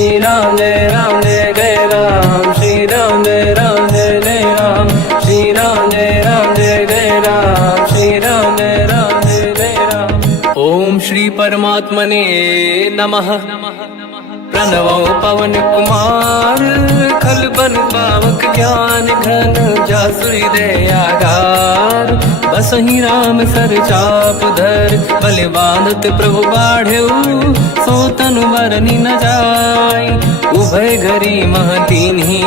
श्री राम जय जय राम, श्री राम जय जय राम, श्री राम जय जय राम, श्री राम जय जय राम। ओम श्री परमात्मने नमः। प्रणवो पवन कुमार, खल बन पावक ज्ञान घन, जासुरी दयागार। बसहि राम सर चाप धर, बल बांधत प्रभु बाढ़ऊ, सो तनु बरनि न जाय। उभय घरी महतीन्ही,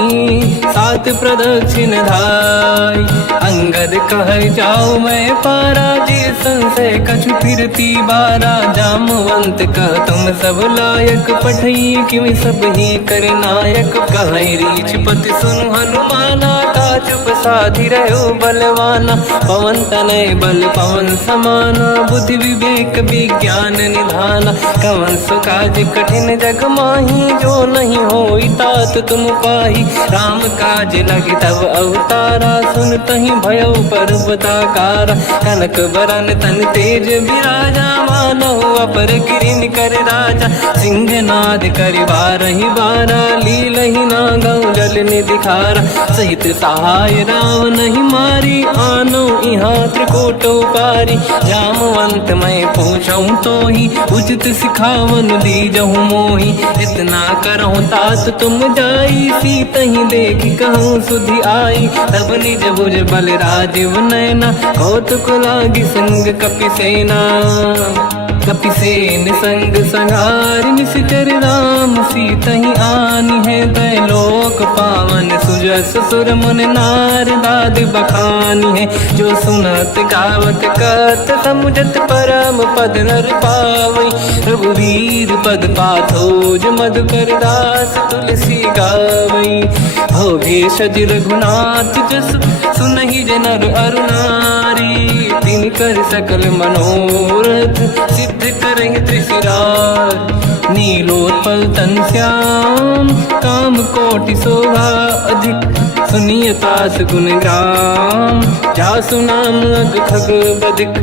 सात प्रदक्षिण धाय। अंगद कह जाओ मैं पारा, जी संशय कछु फिरती बारा। जामवंत कह तुम सब लायक, पठई किमि सब ही कर नायक। कहै रीछ पति सुनु हनुमाना, काचुप साधि रहो बलवाना। पवन तनय बल पवन समाना, बुद्धि विवेक विज्ञान निधाना। कवन सो काज कठिन जग माही, जो नहीं होई तात तुम पाही। राम काज लगे तब अवतारा, सुन तहि भयो पर्वताकारा। कनक बरन तन तेज विराजा, मानहु अपर किरिन कर राजा। सिंहनाद करि बारहि बारा, लीलहि नागौ जल निधि खारा। सहित सहाय राम नहीं मारी, आनो इहाँ त्रिकोटौ पारी। जामवंत मैं पूछऊँ तोहि, उचित सिखावन दीजहु मोहि। इतना करहु तात तुम जाई, सीतहि देखि कहूँ सुधि आई। तब निज भुज बल राजीव नयना, कौतुक लागी संग कपिसेना। कपिसेन संग संहार, निशिचर राम सीतहि आनी है। दैलोक पावन सुजस सुर मुन नार, दाद बखानी है। जो सुनत गावत कहत, समुझत परम पद नर पावै। रघुवीर पद पाथोज, मधुकर दास तुलसी गावै। भोगेशज रघुनाथ जस, सुनहि जनर अरु नारी। तिन कर सकल मनोरथ, सिद्ध करहि त्रिशिरार। नीलोत्पल तन श्याम, काम कोटि शोभा अधिक। सुनिय तास गुण ग्राम, जासु नाम अग खग बदिक।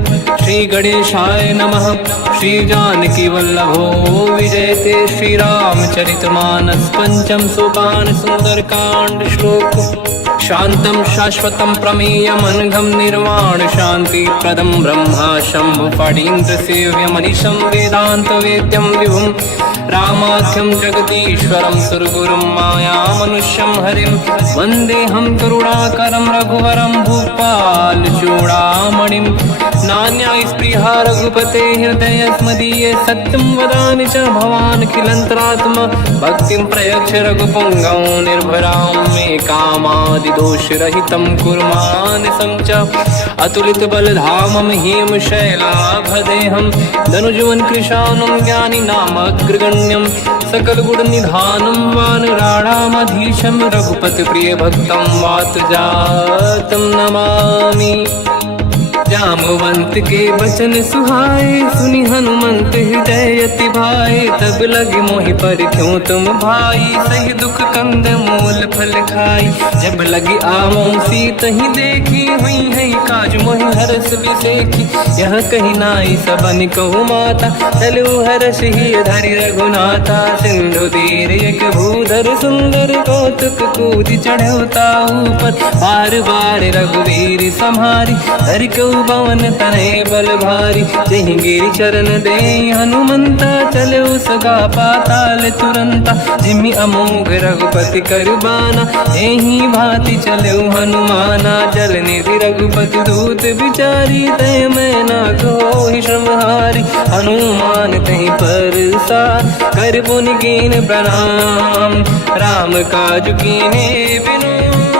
श्री गणेशाय नमः। श्री जानकी वल्लभो विजयते, श्री रामचरित मानस। पंचम सोपान सुंदर कांड श्लोक। शांतं शाश्वतं प्रमेयमनघं, निर्वाण शांति प्रदं ब्रह्मा शंभु फणीन्द्र सेव्यमनिशं। वेदांत वेद्यं विभुं रामाख्यं जगदीश्वरं, सुरगुरुं मायामनुष्यं हरिं। वन्देऽहं करुणाकरं रघुवरं, भूपाल चूडामणिं। नान्यास्पृहा रघुपते हृदयस्मदीये, सत्यं वदामि च भवान् खिलन्तरात्मा। भक्तिं प्रयच्छ रघुपुङ्गं, निर्भरां मे कामादिदोषरहितं कुर्मानसं च। अतुलित बलधामं हेम शैलाभदेहं, धनुजवन कृशानं ज्ञानी नामग्रगण्यं। सकल गुण निधानं वानराणामधीशं, रघुपति प्रिय भक्तं वातजातं नमामि। जामवंत के बचन सुहाए, सुनि हनुमंत हृदय अति भाए। तब लगे मोहि पर क्यों तुम भाई, सही दुख कंद मूल फल खाई। जब लगी आवों सीतहि देखी, हुई है काज मोहि हरस बिसेखी। यह कही नाई सबन कहु माता, चलु हरष ही धरि रघुनाथा। सिंधु तीर एक भूधर सुंदर, कौतुक कूदि चढ़ऊ ताऊ पर। बार बार रघुवीर सम्हारी, धरि कहु पवन तनय बल भारी। जहि गिरि चरण दे हनुमंता, चलो सगा पाताल तुरंता। जिमि अमोघ रघुपति कर बाना, एहि भांति चलो हनुमाना। जल निधि रघुपति दूत बिचारी, तय मैं ना कोहि श्रमहारी। हनुमान तहि परसा, कर पुनि कीन प्रणाम। राम काज कीने बिनु,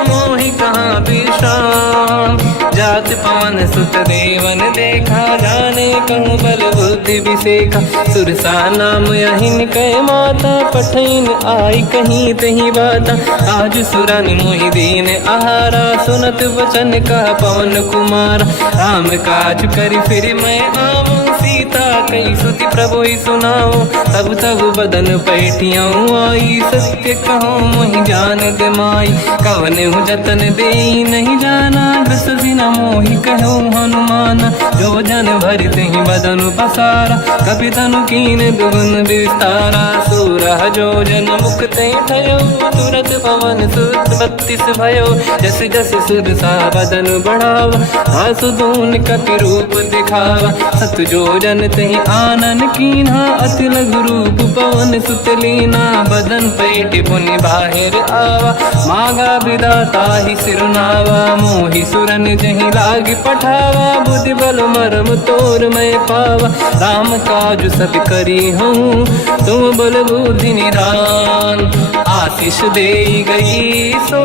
मोहि कहाँ विश्राम। जात पवन सुत देवन देखा, जाने कहूँ बल बुद्धि विसेखा। सुरसा नाम यहिन कै माता, पठैन आई कहीं तही बाता। आज सुरन मोहि दीन आहारा, सुनत वचन कह पवन कुमार। राम काज करि फिर मैं आवूं, सीता कई सुति प्रभु ही सुनाओ। तब तब बदन पैठियाऊँ आई, सत्य कहो मोहि जान दे माई। कवन हूँ जतन दे नहीं जाना, बिससी न मोहि कहो हनुमान। जो जन भरित ही बदन पसारा, कपि तनु कीन दुगुन विस्तारा। सूरह जो जन मुक्त भयो, तुरत पवन सुत 32 भयो। जस जस सुर सा बदन बढ़ावा, आसुदून कपि रूप दिखावा। सत जो जन तहि आनन कीन्हा, अति लघु रूप पवन सुत लीना। बदन पैठ पुनि बाहिर आवा, मागा विदाता ही सिरुनावा। मोहि सुरन जहि लाग पठावा, बुद्धि बल मरम तोर मैं पावा। राम काज सब करी हूँ, तुम बल बुद्धि निधान। आशीष दे गई सो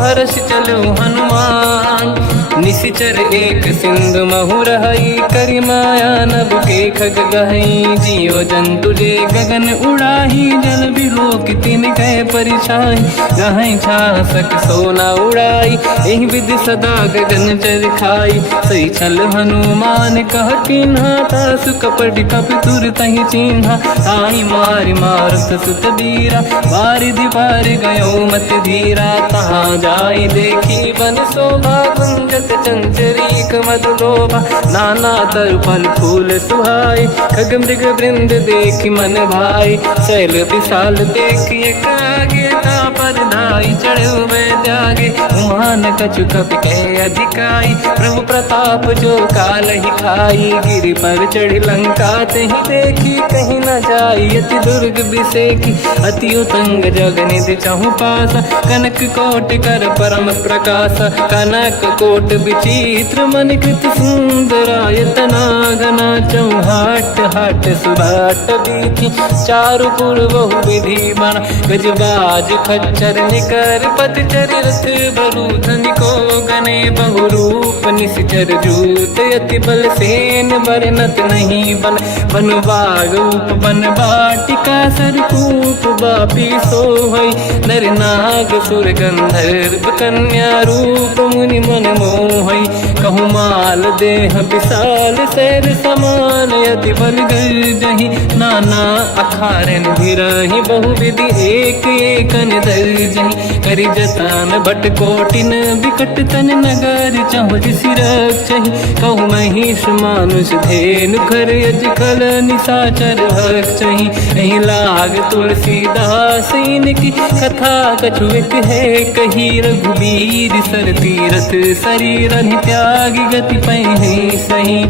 हर्ष चलो हनुमान। निशिचर एक सिंधु महु रहई, करि माया नभ के खग गहई। जीव जंतु जे गगन उड़ाही, जल बिलोक तिन कह परिछाई। गहई छासक सोना उड़ाई, एहि विधि सदा गगन चर खाई। सही छल हनुमान कह किन्हा, तासु कपट कप तुर तहि चिन्हा। आई मारि मारत सुत बीरा, बारिधि पार गयो मत धीरा। तहाँ जाई देखी बन शोभा, गुंजत चंचरीक मधुलोभा। नाना तरु फल फूल सुहाई, खग मृग वृंद देखि मन भाई। शैल विशाल देखि एक आगे, तापर धाई चढ़ु मैं त्यागे। उमान कछु कपि कह अधिकाई, प्रभु प्रताप जो काल ही खाई। गिरि पर चढ़ी लंका तहि देखी, कहीं न जाई अति दुर्ग बिसेकी। अति उतंग जग निधि चहु पासा, कनक कोट कर परम प्रकाश। कनक कोट विचित्र मन कृत सुंदरायतना। घना चौहाट हाट सुभाट बीथी, चारु पुर बहु विधि बना। गजबाज खच्चर निकर पतचर, रथ बरु धनिको गने बहु रूप। निशिचर जूत अति बल सेन, बरनत नहीं बन। बन बाग उप बन बाटिका, सरकूप बापी सोहई। नर नाग सुर गंधर्व कन्या, रूप मुनि मन मोहई। कहु माल देह विशाल, शैल समान अति बल गर्जहि। नाना अखारन भिरहि, बहु विधि एक एकन दर्जहि। करि जतन भट कोटिन, बिकट तन नगर चहु जिसि रक्षहि। कहु महिष मानुष धेनु, खर यज खल निशाचर भक्षहि। एहि लाग तुलसीदास इनकी, कथा कछु एक है कही। रघुबीर सर तीरथ शरीर, त्यागी गति पहि सही।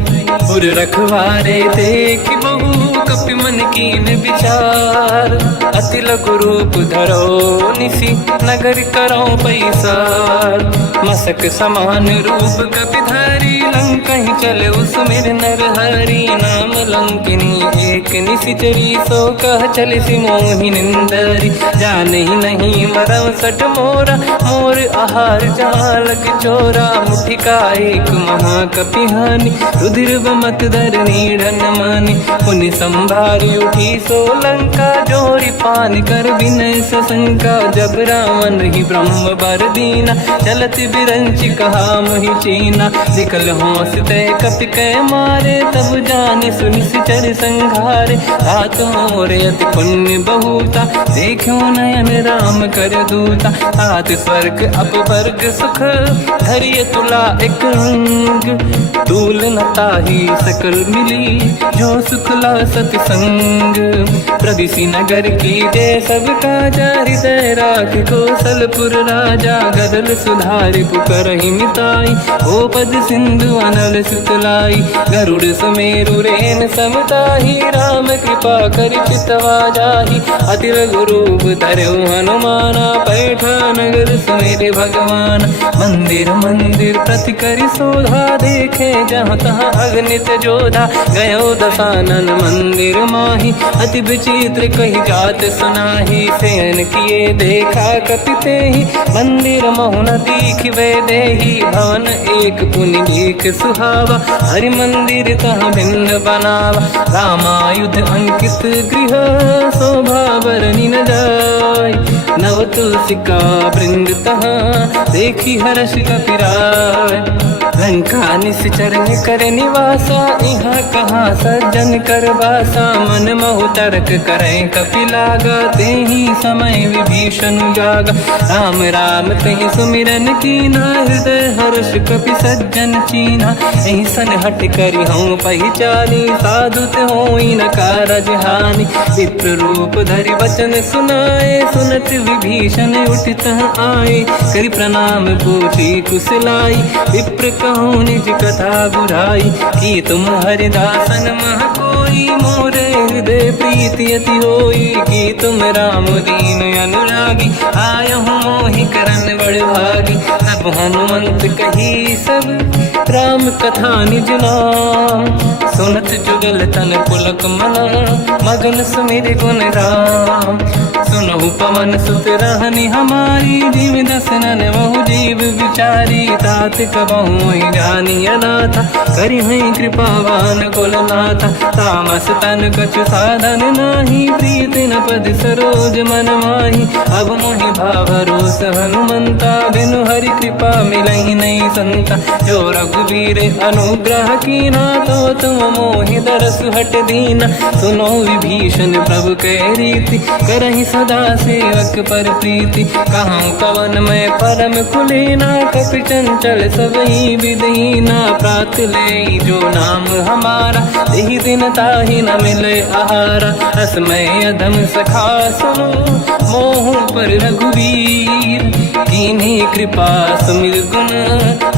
पुर रखवारे देख बहु, कपि मन कीन विचार। अति लघु रूप धरो निसी, नगर करो पैसार। मसक समान रूप कपि धारी, लंका ही चले उसमें नर हरि। नाम लंकिनी एक निशिचरी, सो कह चले सि मोहि निंदरी। जान ही नहीं मरव सठ मोरा, मोर आहार जालक चोरा। मुठिका एक महाकपि हानि, रुधिर बमत धर नीढ़न मानि। पुनि संभारी उठी सो लंका, जोरी पान कर विनय सशंका। जब रावण ही ब्रह्म बर दीना, चलत बिरंचि कहा मोहि चीना। निकल होश तय कपि कै मारे, तब जानि सुनि सिचर संघारे। हाथ मोरे अति पुण्य बहुता, देखो नयन राम कर दूता। हाथ स्वर्ग अपवर्ग सुख, धरिय तुला एक अंग। तूल न ताहि सकल मिली, जो सुख ला सत संग। प्रदिशि नगर की जय सब काजा, हृदय राख कौशलपुर राजा। गदल सुधारि पुकरहि मिताई, ओ पद सिंधु अनल सुतलाई। गरुड़ सुमेरु रेन समताहि, राम कृपा करि चितवा जाहि। अति लघु रूप धरौ हनुमाना, पैठा नगर सुमेरे भगवान। मंदिर मंदिर प्रति करि शोधा, देखे जहाँ तहाँ अगणित जोधा। गयो दशानन मंदिर माहि, अति विचित्र कही जात सुनाहि। शयन किए देखा कपि तेहि, मंदिर महु न दीखिबे देहि। भवन एक पुनि दीख सुहावा, हरि मंदिर तहाँ भिन्न बनावा। रामायुध अंकित गृह, शोभा बरनि न जाय। नव तुलसिका वृंद तहाँ, देखी हर्ष कपि राय। लंका निश्चर कर निवासा, यहाँ कहाँ सज्जन कर बासा। मन महु तर्क करें कपिलागा, तेहि समय विभीषण जागा। राम राम तेहि सुमिरन कीना, हृदय हर्ष कपि सज्जन चीना। एहि सन हट करि हूँ पहिचानी, साधु होई न कारज हानि। विप्र रूप धरि वचन सुनाए, सुनत विभीषण उठित आए। करि प्रणाम पूछी कुशलाई, विप्र कहूँ निज कथा बुराई। कि तुम हरिदासन मह कोई, मोरे हृदय प्रीति अति होई। कि तुम राम दीन अनुरागी, आयहु मोहि करन बड़ भागी। तब हनुमंत कही सब राम कथा निज नाम, सुनत जुगल तन पुलक मना, मगन सुमिर गुण राम। सुनहु पवन सुत रहनि हमारी, जीव दसनन महु जीव विचारी। तात कबहु जानी अनाथा, करि हैं कृपावान कुलनाथा। तामस तन कछु साधन नाही, प्रीति न पद सरोज मन माही। अब मोहि भावरोस हनुमंता, बिनु हरि कृपा मिलहि नहीं संता। जो रघुवीर अनुग्रह कीना, तो तुम मोहि दरस हट दीना। सुनो विभीषण प्रभु के रीति, करहि सदा सेवक पर प्रीति। कहूँ कवन मैं परम कुलीना, कपि चंचल सबहि विदहीना। प्रात ले जो नाम हमारा, तेहि दिन ताहि न मिले आहारा। रसमय अधम सखा सुनो, मोह पर रघुवीर। कीन्ही कृपा सुमिर गुण,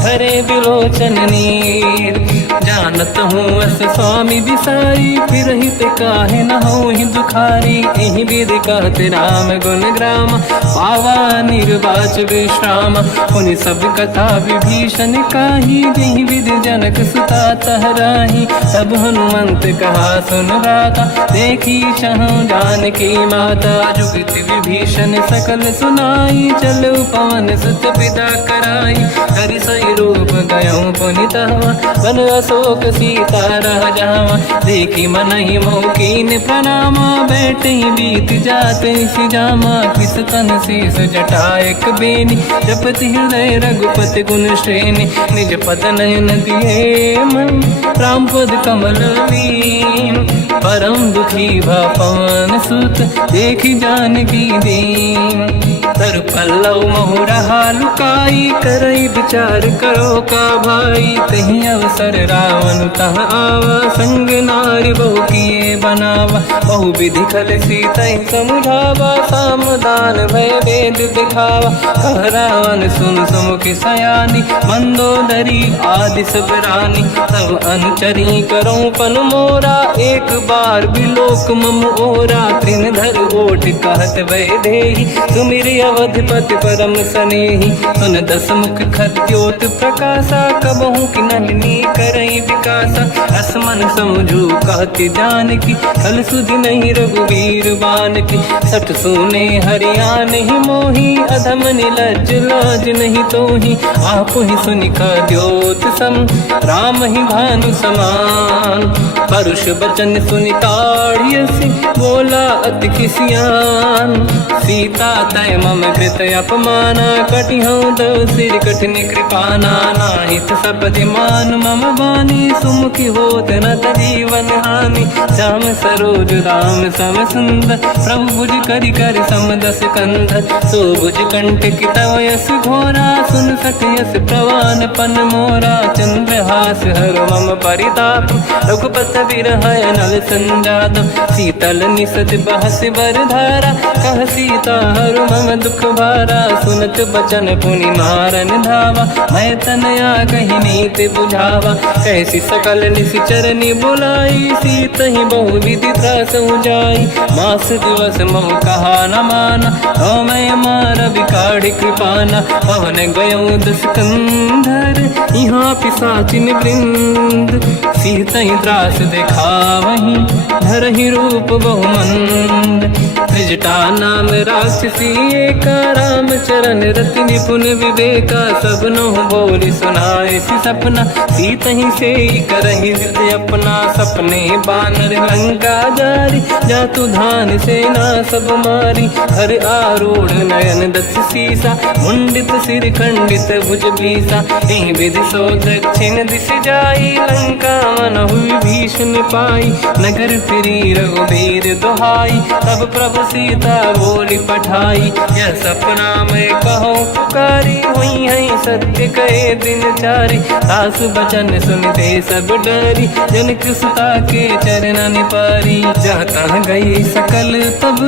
हरे बिलोचन नीर। जानत हूँ अस स्वामी बिसाई, फिर हित काहे न हो ही दुखारी। एहि विधि कहते राम गुण ग्राम, पावा निर्वाच विश्राम। पुनि सब कथा विभीषण काही, जेहि विधि जनक सुता तहराही। तब हनुमंत कहा सुन राता, देखी चहु जानकी माता। जुगति विभीषण सकल सुनाई, चलो पवन सुत पिता कराई। हरि सही रूप गयो पुनि तहवा, बन अशोक सीता रह जावा। देखी मनहि मोह कीन प्रणामा, बैठे बीत जाते सिजामा। किस तन शीस जटा एक बेनी, जपति हृदय रघुपति गुण श्रेणी। निज पद नयन दिए मन, राम पद कमल लीन। परम दुखी भा पवन सुत, देखी जानकी दीन। तर पल्लव महु रहा लुकाई, करई विचार करो का भाई। तहि अवसर रावण तह आवा, संग नारी बहु किए बनावा। बहु विधि खल सीतहि समुझावा, सामदान भय वेद दिखावा। कह रावण सुन सुमुख सयानी, मंदोदरी आदि सब रानी। सब अनुचरी करो पन मोरा, एक बार बिलोक मम ओरा। तृण धर ओठ कहत भय देहि, सुमिर अवधपति परम सनेहि। सुन दस मुख खद्योत प्रकाशा, कबहु कि नलिनी करई विकासा। असमन समझू कहति जानकी, खल सुधि नहीं रघुवीर बानकी। सठ सुने हरियाण ही मोही, अधम निलज्ज लाज नहीं तोही। आप ही सुनि खद्योत सम, राम ही भानु समान। परुष बचन सुनि ताड़ियसि, बोला अति किसियान। सीता तय मम कृत अपमाना, कटिहउँ दो सिर कठिन कृपाना। नाहित सपदि मान मम बानी, सुमुखी होत न जीवन हानि। श्याम सरोज राम सम सुंदर, प्रभु भुज करि कर समदस कंधर। सो भुज कंठ की तव यस घोरा, सुन सठ यस प्रवान पन मोरा। चंद्रहास हर मम परिताप, रघुपत बिरहय नल संजात। शीतल निसत बहस बर धारा, कह सीता हर मम दुख भारा। सुनत बचन पुनि मारन धावा, मैं तनया कही नीति बुझावा। कैसी सकल निश्चरनि बुलाई, सीतहि बहु विधि त्रासहु जाई। मास दिवस मोह कहा न माना, तो मैं मार बिकाढ़ी कृपाना। पवन गयो दस कंधर, यहाँ पिशाचिन वृंद। सीतहि त्रास दिखावहीं, धरहि रूप बहुमंद। निजटा नाम राक्षसी एका, राम चरण रति निपुण विवेका, सबनो बोली सुनाए सी सपना, सीत ही से करहि हृदय अपना, सपने बानर लंका जारी, जातु धान सेना सब मारी, हर आरूढ़ नयन दस सीसा, मुंडित सिर खंडित भुज बीसा, एहि विधि सो दक्षिण दिश जाई, लंका मनहु विभीषण पाई, नगर फिरी रघुबीर दुहाई, तब प्रभु सीता बोली पठाई, यह सपना मैं कहो पुकारी, हुई है सत्य कहे दिन चारी, सास बचन सुनते सब डरी, जनक सुता के चरण निपारी, जहाँ तहाँ गई सकल तब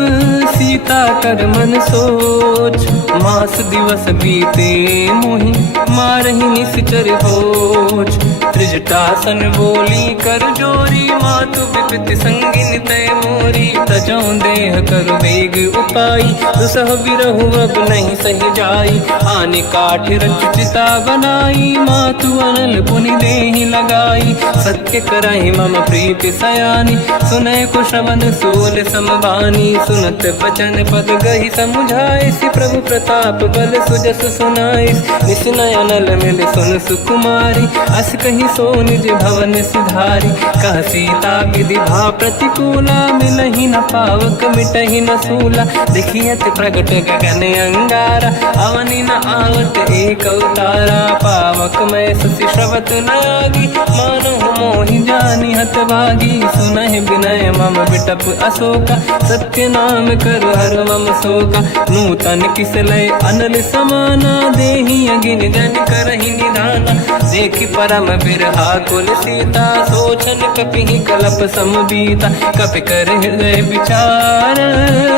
सीता कर मन सोच, मास दिवस बीते मोहि मारहि निश्चर होच, त्रिजटासन बोली कर जोरी, मातु विपति संगिन तय मोरी, तजौ देह कर वेग उपाई, दुसह बिरहु अब नहीं सही जाई, आने काठ रचिता बनाई, मातु अनल पुनि देहि लगाई, सत्य करहि मम प्रीति सयानी, सुनय को श्रवण सोल समबानी, सुनत बचन पद गहि समुझाए, सि प्रभु प्रताप बल सुजस सुनाई, निसनय अनल मिल सुन सुकुमारी, अस कहि सो निज भवन सिधारी, कह सीता विधि भा प्रतिकूला, मिलहि न पावक मिटहि न सूला, देखियत प्रगट गगन अंगारा, अवनि न आवत एक अवतारा, पावक मैं ससि श्रवत न आगी, मानो मोहि जानि हतभागी, सुनहि विनय मम विटप अशोका, सत्य नाम कर हर मम शोका, नूतन किसलय अनल समाना, देहि अगिन जन करहि निधाना, देखि परम बिरहा कुल सीता, सोचन कपिहि कलप समबीता, कपि कर हृदय विचार,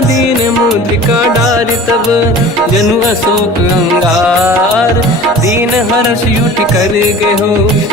दीन मुद्रिका डारि तब जनु अशोक अंगार, दीन हर्ष युति कर गयो,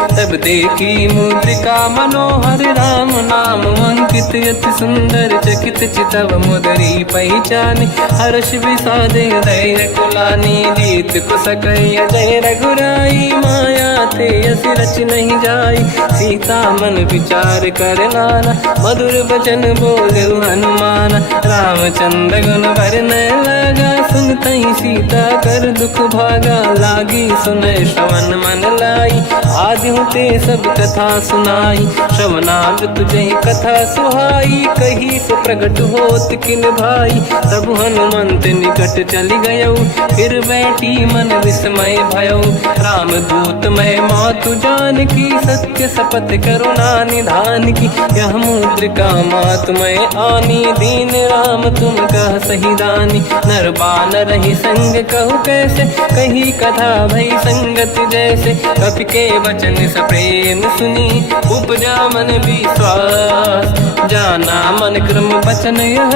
तब देखी मुद्रिका मनोहर, राम नाम अंकित अति सुंदर, चकित चितव मुदरी पहचान, हर्ष विषाद हृदय कुलानी, जीत को सकय जय रघुराई, माया ते असि रच नहीं जाई, सीता मन विचार कर नाना, मधुर बचन बोले हनुमान, रामचंद्र गुण वर्णय लगा, सुनतहि सीता कर दुख भागा, लागी सुनय श्रवण मन लाई, आदि होते सब कथा सुनाई, श्रवणागत तुझे कथा सुहाई, कही सो प्रगट होत किन भाई, तब हनुमंत निकट चली गयो, फिर बैठी मन विस्मय भयो, राम दूत मैं मातु जान की, सत्य शपथ करुणा निधान की, यह मुद्रिका मातु मैं आनी, दीन राम तुम कह सही दानी, नर बानर ही संग कहु कैसे, कही कथा भई संगति जैसे, कपि के वचन सप्रेम सुनी, उपजा मन विश्वास, जाना मन क्रम बचन यह,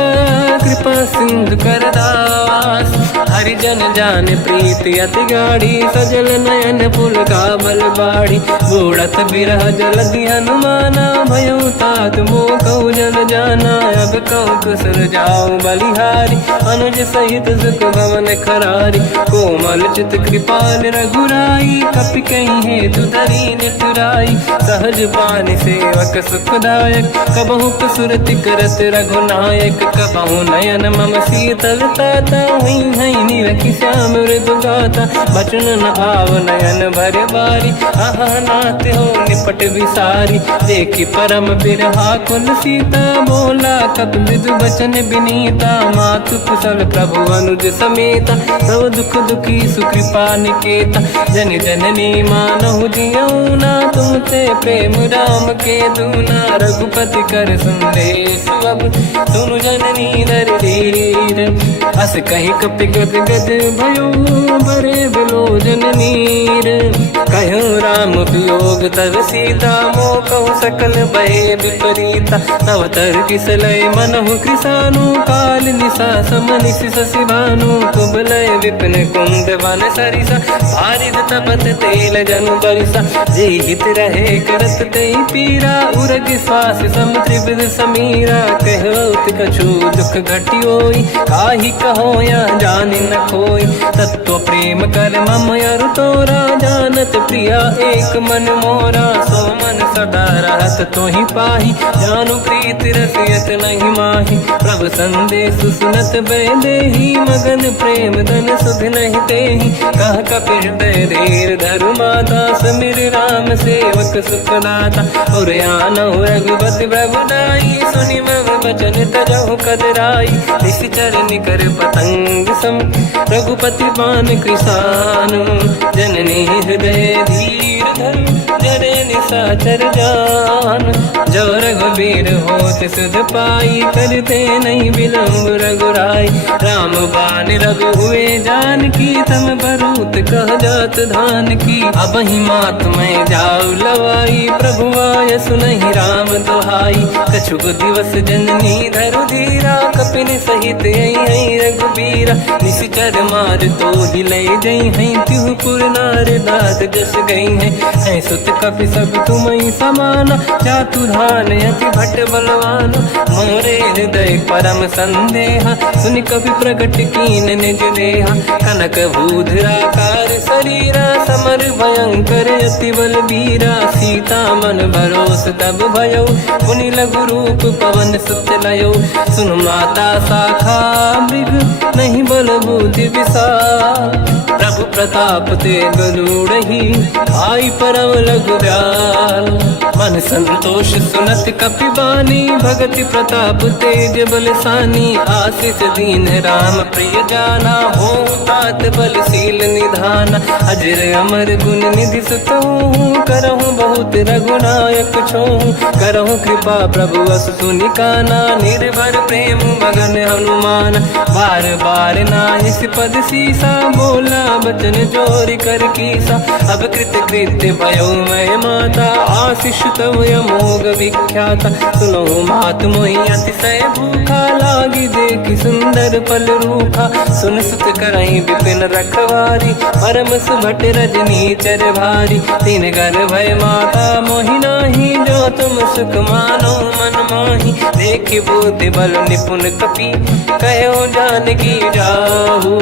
कृपा सिंधु कर दास, हरिजन जान प्रीति अति गाढ़ी, सजल नयन पुल का बल बाढ़ी, बूढ़त बिरह जलधि हनुमाना, भयो तात मोह कहु जन जाना, अब कहु कुसुर जाओ बलिहारी, अनुज सहित सुख भवन खरारी, कोमल चित कृपाल रघुराई, कपि कहीं हेतु धरी निठुराई, सहज पानि सेवक सुखदायक, कबहु कुसुरति करत रघुनायक, कबहु नयन मम शीतल ताता, हुई है निरखि श्याम मृदु गाता, बचन न आव नयन भर बारी, आहा नाथ हो निपट विसारी, देखी परम बिरहा कुल सीता, बोला कप विदु बचन बिनीता, मातु कुशल प्रभु अनुज समेता, सब दुख दुखी सुकृपा निकेता, जन जननी मानहु जियौना, तुम ते प्रेम राम के दूना, रघुपति कर संदेश अब सुनु जननी दर धीर, अस कहि कपि गद गद भयो, बरे बिलोचन नीर, कहो राम वियोग तब सीता, मोह कहु सकल भय विपरीता, तव तर किसलय मनहु कृसानु, काल निशा समनिशि शशि भानु, कुबलय विपिन कुंद वन सरिसा, बारिद तपत तेल जनु बरिसा, जे हित रहे करत ते पीरा, उरग श्वास सम त्रिविध समीरा, कहत कछु दुख घटियोई, काहि कहो या जानि न खोई, तत्व प्रेम कर मम अरु तोरा, जानत प्रिया एक मन मोरा, सो मन सदा रहत तोहि पाहि, जानु प्रीति रसियत नहीं माहि, प्रभु सब संदेश सुनत बैदेही मगन प्रेम धन सुध नहीं तेहि कह कपि हृदय धीर धरु माता समिर राम सेवक सुखदाता और आनौ रघुपति प्रभुदाई सुनि मम वचन तजहु कदराई निश्चर निकर पतंग सम रघुपति पान कृसानु जननी हृदय धीर धरु जरे निशाचर जान जो रघुबीर होत सुध पाई करते नहीं विलम्ब रघुराई राम बान रघु हुए जान की तम बरूत कह जात धान की अब ही मात में जाऊ लवाई प्रभु आय सुनहि राम दोहाई कछुक दिवस जननी धरु धीरा कपिन सहित आई रघुबीरा निश्चर मार तो ही ले जई हैं तिहुपुर नार दाद जस गई है सुत कपि सब तुम समाना चातुधान अति भट बलवान मोरे हृदय परम संदेहा सुनि कपि प्रकट कीन निज देहा कनक भूधराकार शरीरा समर भयंकर अति बलबीरा सीता मन भरोस तब भयो पुनि लघु रूप पवन सुत लयो सुन माता शाखा मृग नहीं बल बुद्धि विशाल प्रभु प्रताप ते गरुड़हि आई परम लघु दयाल मन संतोष सुनत कपि बानी भगति प्रताप तेज बलसानी आशीष दीन राम प्रिय जाना हो तात बलशील निधान अजर अमर गुण निधि सुतहु करहु बहुत रघुनायक छोहु करहु कृपा प्रभु अस सुनि काना निर्भर प्रेम मगन हनुमान बार बार नाहिस पद सीसा बोला बचन जोरि कर कीसा अब कृत कृत्य भयो मैं माता आशीष तव अमोघ विख्याता सुनो मात मोहि अतिशय भूखा लागी देखि सुंदर फल रूखा सुन सुत करहि विपिन रखवारी परम सुभट रजनी चर भारी तीन घर भय माता मोहि नाही जो तुम सुख मानो मन माही देखि बुद्धि बल निपुण कपि कहो जानकी जाहू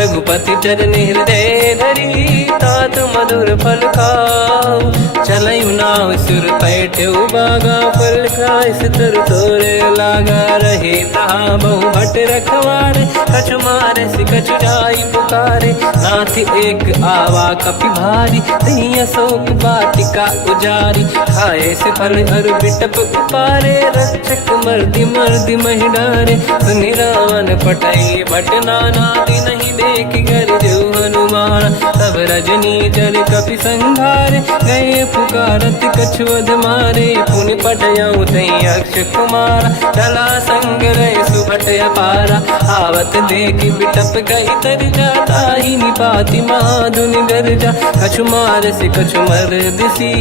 रघुपति चरण हृदय धरी तात मधुर फल खाऊ चलयु नाव सुर पैठ्यु बागा फल खाय सितर तोरे लागा रहे तहा बहु भट रखवारे कछु मारे सि कछु जाई पुकारे नाथ एक आवा कपि भारी तही अशोक वाटिका उजारी खाए से फल अरु बिटप उपारे रक्षक मर्दि मर्दि महि डारे सुनि रावण पटई भट नाना दिन नहीं देख कर जो हनुमान तब रजनी चर कपि संघारे गए पुकारत कछुअध मारे पुनि पटयऊ तई अक्ष कुमार चला संग रहे सुभट अपारा आवत देखि बिटप गई तर जाता ही निपाति माधुनि गर्जा कछु मार से कछु मर दिसी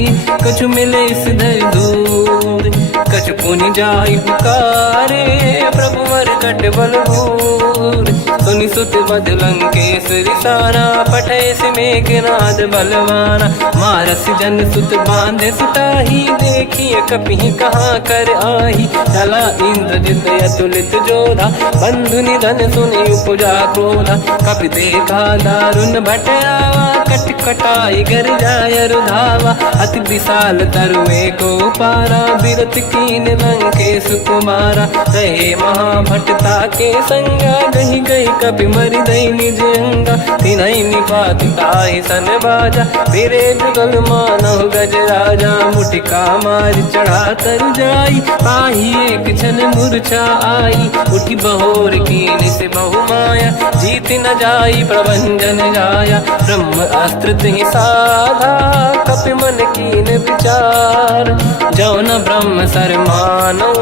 कछु मिले इस धर दूर कछु पुनि जाई पुकारे प्रभु वर कट बलभूर सुनि सुत बद लंकेश्वरी सारा पठे से मेघनाद बलवाना मारस जन सुत बांधे सुताही देखिए कपि कहाँ कर आही चला इंद्रजित अतुलित जोधा बंधु निधन सुनि उपजा क्रोधा कपि देखा दारुण भट आवा कट कटाई गर जाय रुधावा अति विशाल तरुए को पारा बिरत कीन लंकेश कुमारा रहे महाभटता के संगा गही गई कपि मरि दई निज अंगा तिनहि निपात ताहि सन बाजा फिरे जुगल मानव गज राजा मुटिका मार चढ़ा तर जाई पाही एक क्षण मूर्छा आई उठी बहोर कीन से बहु माया जीत न जाई प्रभंजन जाया ब्रह्म अस्त्र तिहि साधा कपि मन कीन विचार जो न ब्रह्म सर मानो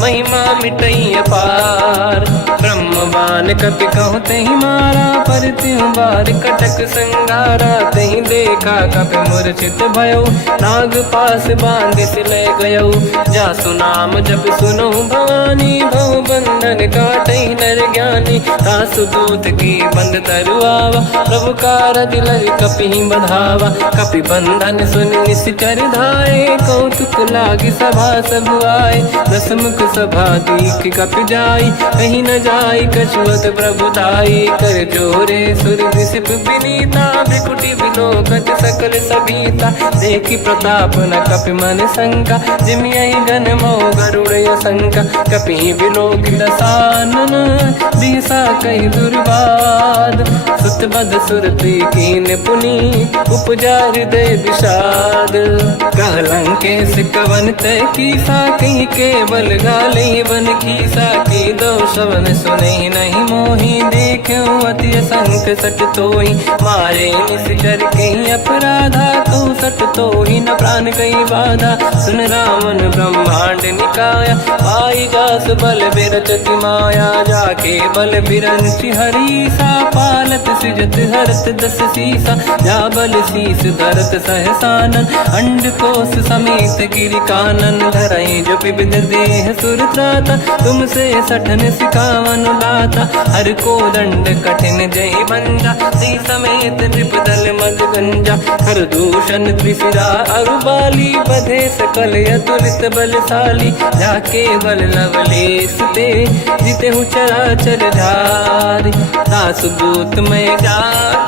महिमा मिटई अपार ब्रह्म बान कपि कहु तहि मारा पर त्यों बार कटक संगारा तहि देखा कपि मूर्छित भयो नाग पास बांध से ले गयो जासु नाम जप सुनो भवानी भव बंधन काटहि नर ज्ञानी तासु दूत की बंद तरुआवा प्रभु कारज लग कपि बधावा कपि बंधन सुन निश्चर धाये कौतुक लागी सभा सब आए दसमुख सभा दीख कपि जाई कहीं न जाई कछुअ सुत प्रभुताई कर जोरे सुर विसिप विनीता भ्रिकुटी विलोकत सकल सबीता देखी प्रताप न कपि मन शंका जिमियहि गण मो गरुड़ शंका कपि विलोकित दसानन दिशा कई दुर्वाद सुत बद सुरति कीन पुनी उपजा हृदय विषाद कहलंके सिकवन तय कीसा कहीं केवल गाले बन कीसा की दो शवन सुने नहीं मोही देखो अति संत सट तोही मारे निश्चर कहीं अपराधा तो सट तोही न प्राण कहीं बाधा सुन रावण ब्रह्मांड निकाया पाई जास बल बिरचति माया जाके बल बिरंचि हरीसा पालत सृजत हरत दस सीसा जा बल शीस धरत सहसानन अंड कोश समेत गिरि कानन धरई जो विविध देह सुर त्राता तुमसे सठन सिखावन लाता हर को दंड कठिन जय बंजा सी समेत नृपदल मद गंजा हर दूषण त्रिशिरा अरुबाली बधे सकल अतुलित बलशाली जाके बल लवलेस ते जिते हूँ चराचर धारी दास दूत में जा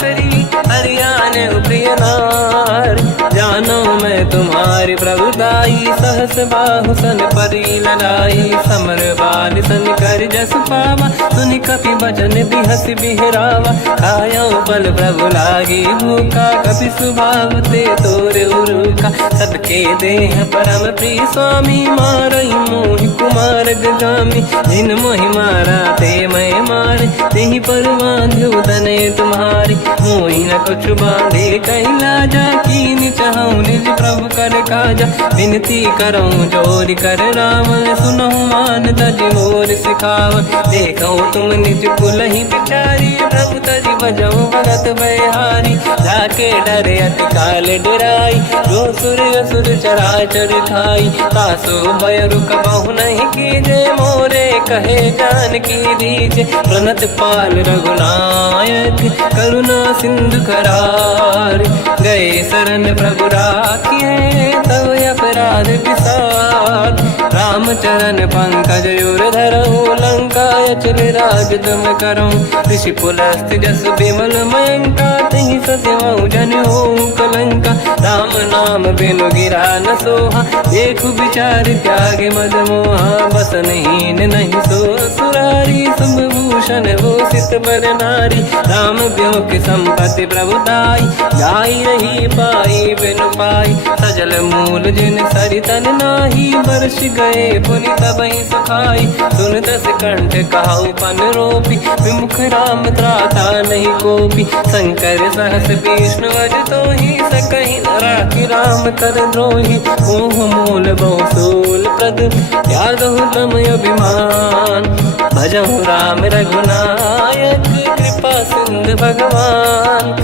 करी हरियाण प्रिय नार जानो मैं तुम्हारी प्रभुताई सहस बाहु सन परी लड़ाई समर बाल सन कर जस पावा सुनि कपि बचन बिहस बिहरावा खायो बल प्रभु लागी भूखा कपि सुभाव ते तोरे उरुका सबके देह परम प्रिय स्वामी मारई मोहि कुमार गगामी जिन मोहि मारा ते मैं मारे तेहि पर बांधो तने तुम्हारी मोहि न कुछ बांधे कहीं लाजा कीन चाहूं निज प्रभु कर काजा विनती करूं जोरी कर रावण सुनो मान तज मोर सिखाव देखो तुम निज कुल ही बिचारी प्रभु तज बजो भगत बहारी जाके डरे अति काल डराई जो सुर असुर चराचर खाई तासो भय रुक बहु नहीं कीजे मोरे कहे जान की दीजे प्रणत पाल रघुनायक करुणा सिंधु करार गए शरण प्रभु राखिए तब अपराध विसार रामचरण पंकज युर धरऊ लंका अचल राज तुम करो ऋषि पुलस्त जस विमल मयंका तहि सत्यमऊ जन हो कलंका राम नाम बिनु गिरा न सोहा देखु विचार त्याग मद मोहा बसनहीन नहीं सो सुरारी सुभूषण भूषित बर नारी राम ब्यों की संपत्ति प्रभुताई जाई रही पाई बिनु पाई सजल मूल जिन सरितन नाही वर्ष गए पुनि तबहि सुखाई सुन दस कंठ कहाऊ पन रोपी विमुख राम त्राता नहीं कोपी शंकर सहस विष्णु अज तो ही सकहि न राखि राम कर द्रोही मोह मूल बहु सूल प्रद त्यागहु तम अभिमान भजहु राम रघुनायक कृपा सिंधु भगवान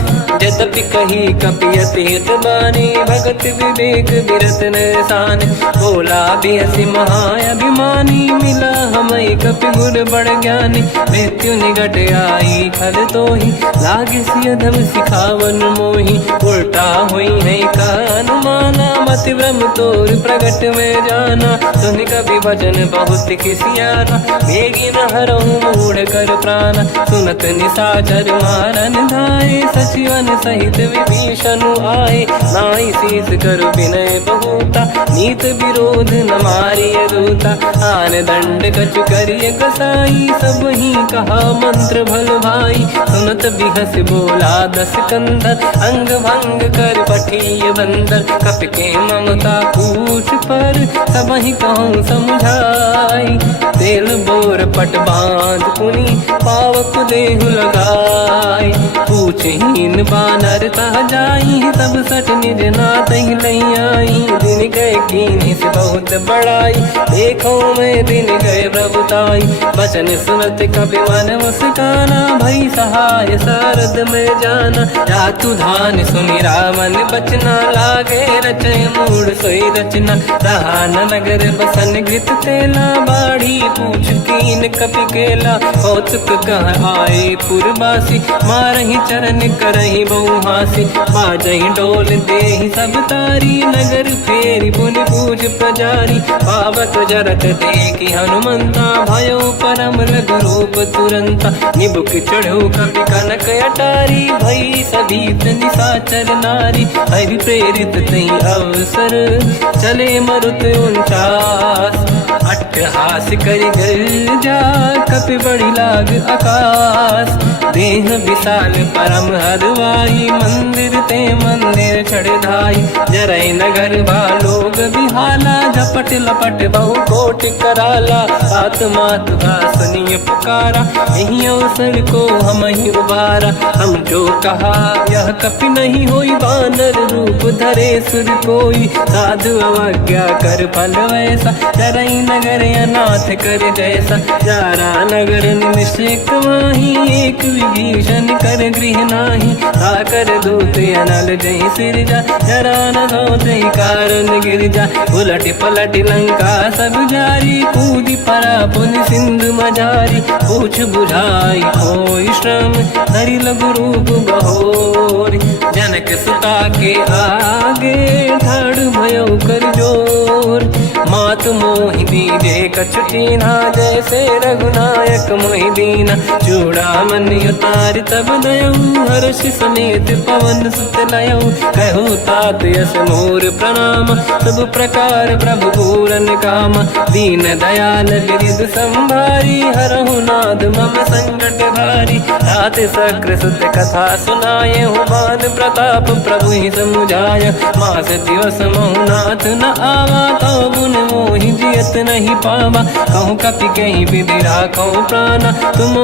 यद्यपि कही कपियति हित बानी भगत विवेक बिरत निशान बोला बिहसी महाअभिमानी मिला हमें कपि गुर बड़ ज्ञानी मृत्यु निकट आई खल तो ही लागे सियधम सिखावन मोही उल्टा हुई है का अनुमाना मति ब्रह्म तोर प्रगट में जाना सुन कभी भजन बहुत खिसियाना बेगी न हरहु मूढ़ कर प्राण सुनत निशाचर मारन धाये सचिवन सहित विभीषण आए नाई शीस कर विनय बहुता नीत विरोध न मारिय दूता आन दंड कछु करिय कसाई सब ही कहा मंत्र भल भाई सुनत बिहस बोला दस कंदर अंग भंग कर पठिय बंदर कपि के ममता पूछ पर सब ही कहूँ समझाई तेल बोर पट बांध पुनि पावक देहु लगाई पूछहीन बानर तह जाई सब सट निज नाथ ही लई आई दिन गए कीनी से बहुत बड़ाई देखो मैं दिन गए प्रभुताई बचन सुनत कपि मन मुस्काना भई सहाय सारद में जाना जातु धान सुनि रामन बचना लागे रचय मूड सोई रचना रहा नगर बसन घृत तेला बाढ़ी पूछ कीन कपि केला कौतुक कह आए पुरबासी मारहि चरण करहि कहीं बहु हासी बाजही डोल देहि सब तारी नगर फेरी पुनि पूज प्रजारी पावत जरत देखी हनुमंता भयो परम लघु रूप तुरंता निबुक चढ़ो कपि कनक अटारी भई सभीत निशाचर नारी हरि प्रेरित तई अवसर चले मरुत 49 अट्टहास करि गर्जा कपि बड़ी लाग आकाश देह विशाल परम हरवाई मंदिर ते मंदिर चढ़ धाई जरई नगर बालोग बिहाला झपट लपट बहु कोट कराला आत्मात सुनिय पुकारा यही अवसर को हम ही उबारा हम जो कहा यह कपि नहीं होई वानर रूप धरे सुर कोई साधु अवज्ञा कर फल वैसा जरई नगर अनाथ कर जैसा जारा नगर निमिषक माही एक विभीषण कर गृह नाही आकर दूत अनल जय सिरजा जरा न सोते कारण गिरजा उलट पलट लंका सब जारी कूदी परा पुन सिंधु मजारी पूछ बुझाई कोई श्रम धरि लघु रूप बहोरी जनक सुता के आगे ठाड़ भयो कर जोर मात मोहि दीजे कछु कीन्हा जैसे रघुनायक मोहि दीना चूड़ामणि उतारि तब दयऊ हर्ष समेत पवन सुत लयऊ कहु तात यस मोर प्रणाम सब प्रकार प्रभु पूरन काम दीन दयाल गिरिध संभारी हरहु नाद मम संकट भारी तात सक्र सुत कथा सुनाये हुमान प्रताप प्रभु ही समुझाय मास दिवस महुनाथ न आवा तो गुण मोहि जियत नहीं पावा कहूँ कपि कहीं विधि राखो प्राणा तुम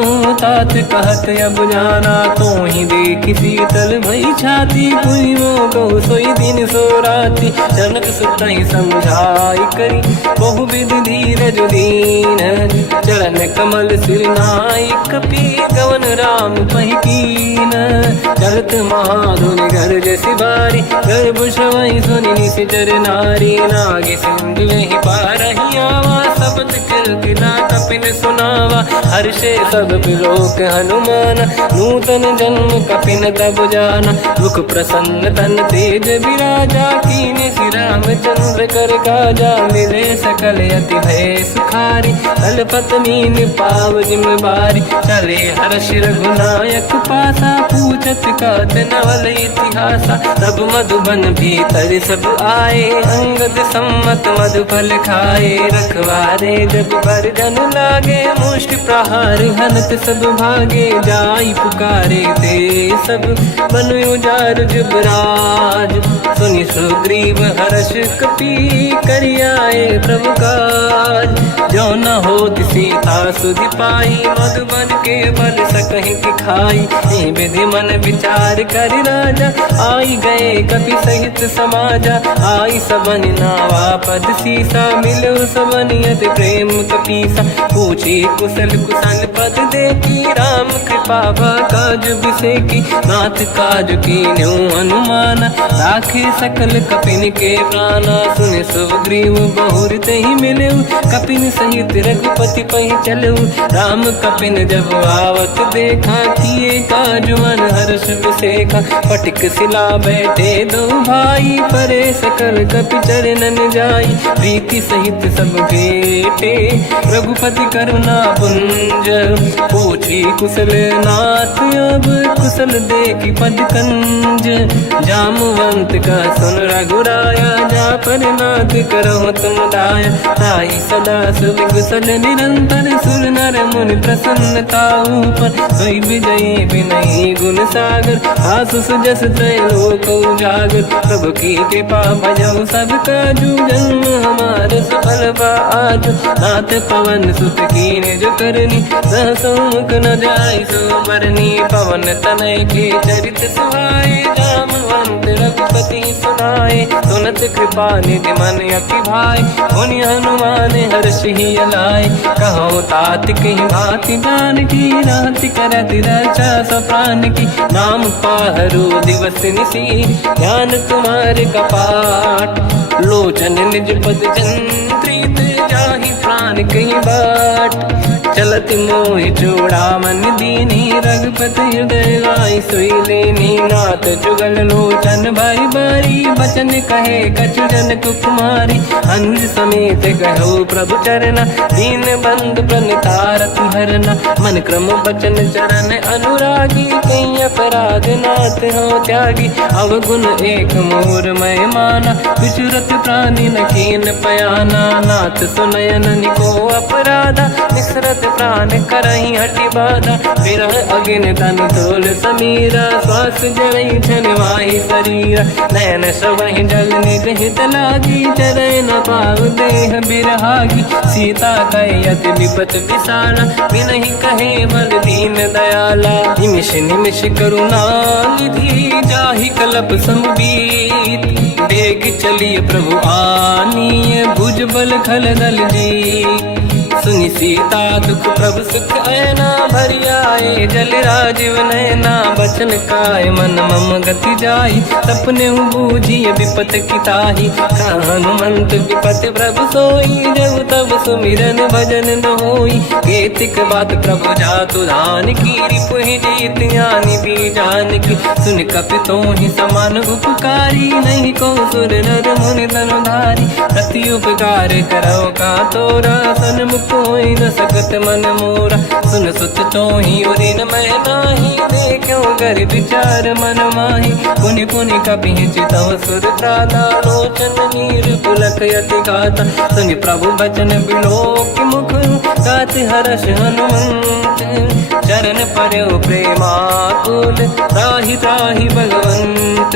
तात कहत अब जाना तो ही देखी शीतल भई छाती कोई वो कहु सोई दिन सो राती जनक सुत ही समझाई करी बहु विधि धीरज दीन चरण कमल सिर नाई कपि गवन राम पहिकीन चलत महाधुनि गर्ज सिबारी गर्भ श्रवई सुनि निशिचर नारी नागे सिंधु ही पारही आवा शब्द कीर्तिना कपिन सुनावा हर्षे सब बिलोक हनुमान नूतन जन्म कपिन तब जाना मुख प्रसन्न तन तेज विराजा कीने श्री रामचंद्र कर काजा मिले सकल अति भय सुखारी कलपत मीन पाव जिम्मेवारी चले हर्ष रघुनायक पासा पूछत कात नवल इतिहासा तब मधुबन भीतर सब आए अंगद सम्मत मधुफल खाए रखवारे जब बरजन लागे मुष्टि प्रहार हनत सब भागे जाई पुकारे ते सब बनु उजार जुबराज सुनि सुग्रीव हर्ष कपि करियाए प्रभु काज जो न होत सीता सुधि पाई मधुबन के बल सकहि खाई हे विधि मन विचार कर राजा आई गए कपि सहित समाजा आई सबन नावा पद सीसा मिलो सबनियत प्रेम कपीसा पूछी कुशल कुशल पद देखी राम कृपा काज बिसेकी नाथ काज की न्यू हनुमान राखे सकल कपिन के प्राणा सुन सुग्रीव बहुर ही मिले कपिन सहित रघुपति पहि चलऊ राम कपिन जब आवत देखा किए काज मन हर्ष बिसेखा पटिक सिला बैठे दो भाई परे सकल कपि चरणन जाई प्रीति सहित सब बेटे रघुपति करुणा पुंज पूछी कुशल नाथ अब कुशल देखी पद कंज जामवंत का सुन रघुराया जा पर नाथ करो तुम दाया ताई सदा सुख कुशल निरंतर सुर नर मुनि प्रसन्नता ऊपर सोई विजयी विनयी गुण सागर आसु सुजस तय लोक उजागर प्रभु की कृपा भजऊ सब काजू जन्म हमार सफल आज नाथ पवन सुत कीने जो करनी सहसमुख न जाय सो मरनी पवन तनय के चरित सुहाए जामवंत रघुपति सुनाए सुनत कृपा निधि मन अति भाई मुनि हनुमान हर्ष ही अलाय कहो तात कहीं भांति जान की राति करत रक्षा सप्रान की नाम पाहरो दिवस निसी ध्यान तुम्हारे कपाट लोचन निज पद जंत्रित जाहि प्राण कहीं बाट चलत मोहि चूड़ामन दीनी रघुपति हृदय लाई सोई लेनी नाथ जुगल लोचन बारी बारी बचन कहे कछु जन कुमारी हंस समेत कहो प्रभु चरना दीन बंद प्रणितारत हरना मन क्रम बचन चरण अनुरागी कई अपराध नाथ हो त्यागी अवगुण एक मोर मैं माना विचुरत प्राणी न कीन पयाना नाथ सुनयन निको अपराधा निसरत प्राण करही हटि बाधा विरह अगिन तन तोल समीरा श्वास जरई छन वाही शरीरा नयन सबहि जल निगहित लागी चरय न पाव देह बिरहागी सीता कहे अति विपत विसाला बिनहि कहे बल दीन दयाला निमिष निमिष करुणा निधि जाहि कलप समबीत बेग चलिए प्रभु आनीय भुज बल खल दल जी सुनि सीता दुख प्रभु सुख ऐना भरि आए जल राजीव नैना बचन काय मन मम गति जाई सपने बूझिए विपत किताही हनुमंत विपत प्रभु सोई जब तब सुमिरन भजन न होई केतिक बात प्रभु जातु धान की रिपुहि जीत ज्ञानी भी जान की सुन कपितों ही समान उपकारी नहीं को सुर नर मुनि धनुधारी प्रति उपकार करो का तोरा सन्मुख कोई न सकत मन मोरा सुन सुत चोही उरी न मैं नाही देखो कर विचार मन माही पुनि पुनि कपि चितव सुर त्राता लोचन नीर पुलक यति गाता सुनि प्रभु बचन बिलोक मुख गात हर्ष हनुमंत चरण पर्यो प्रेमाकुल त्राहि त्राहि भगवंत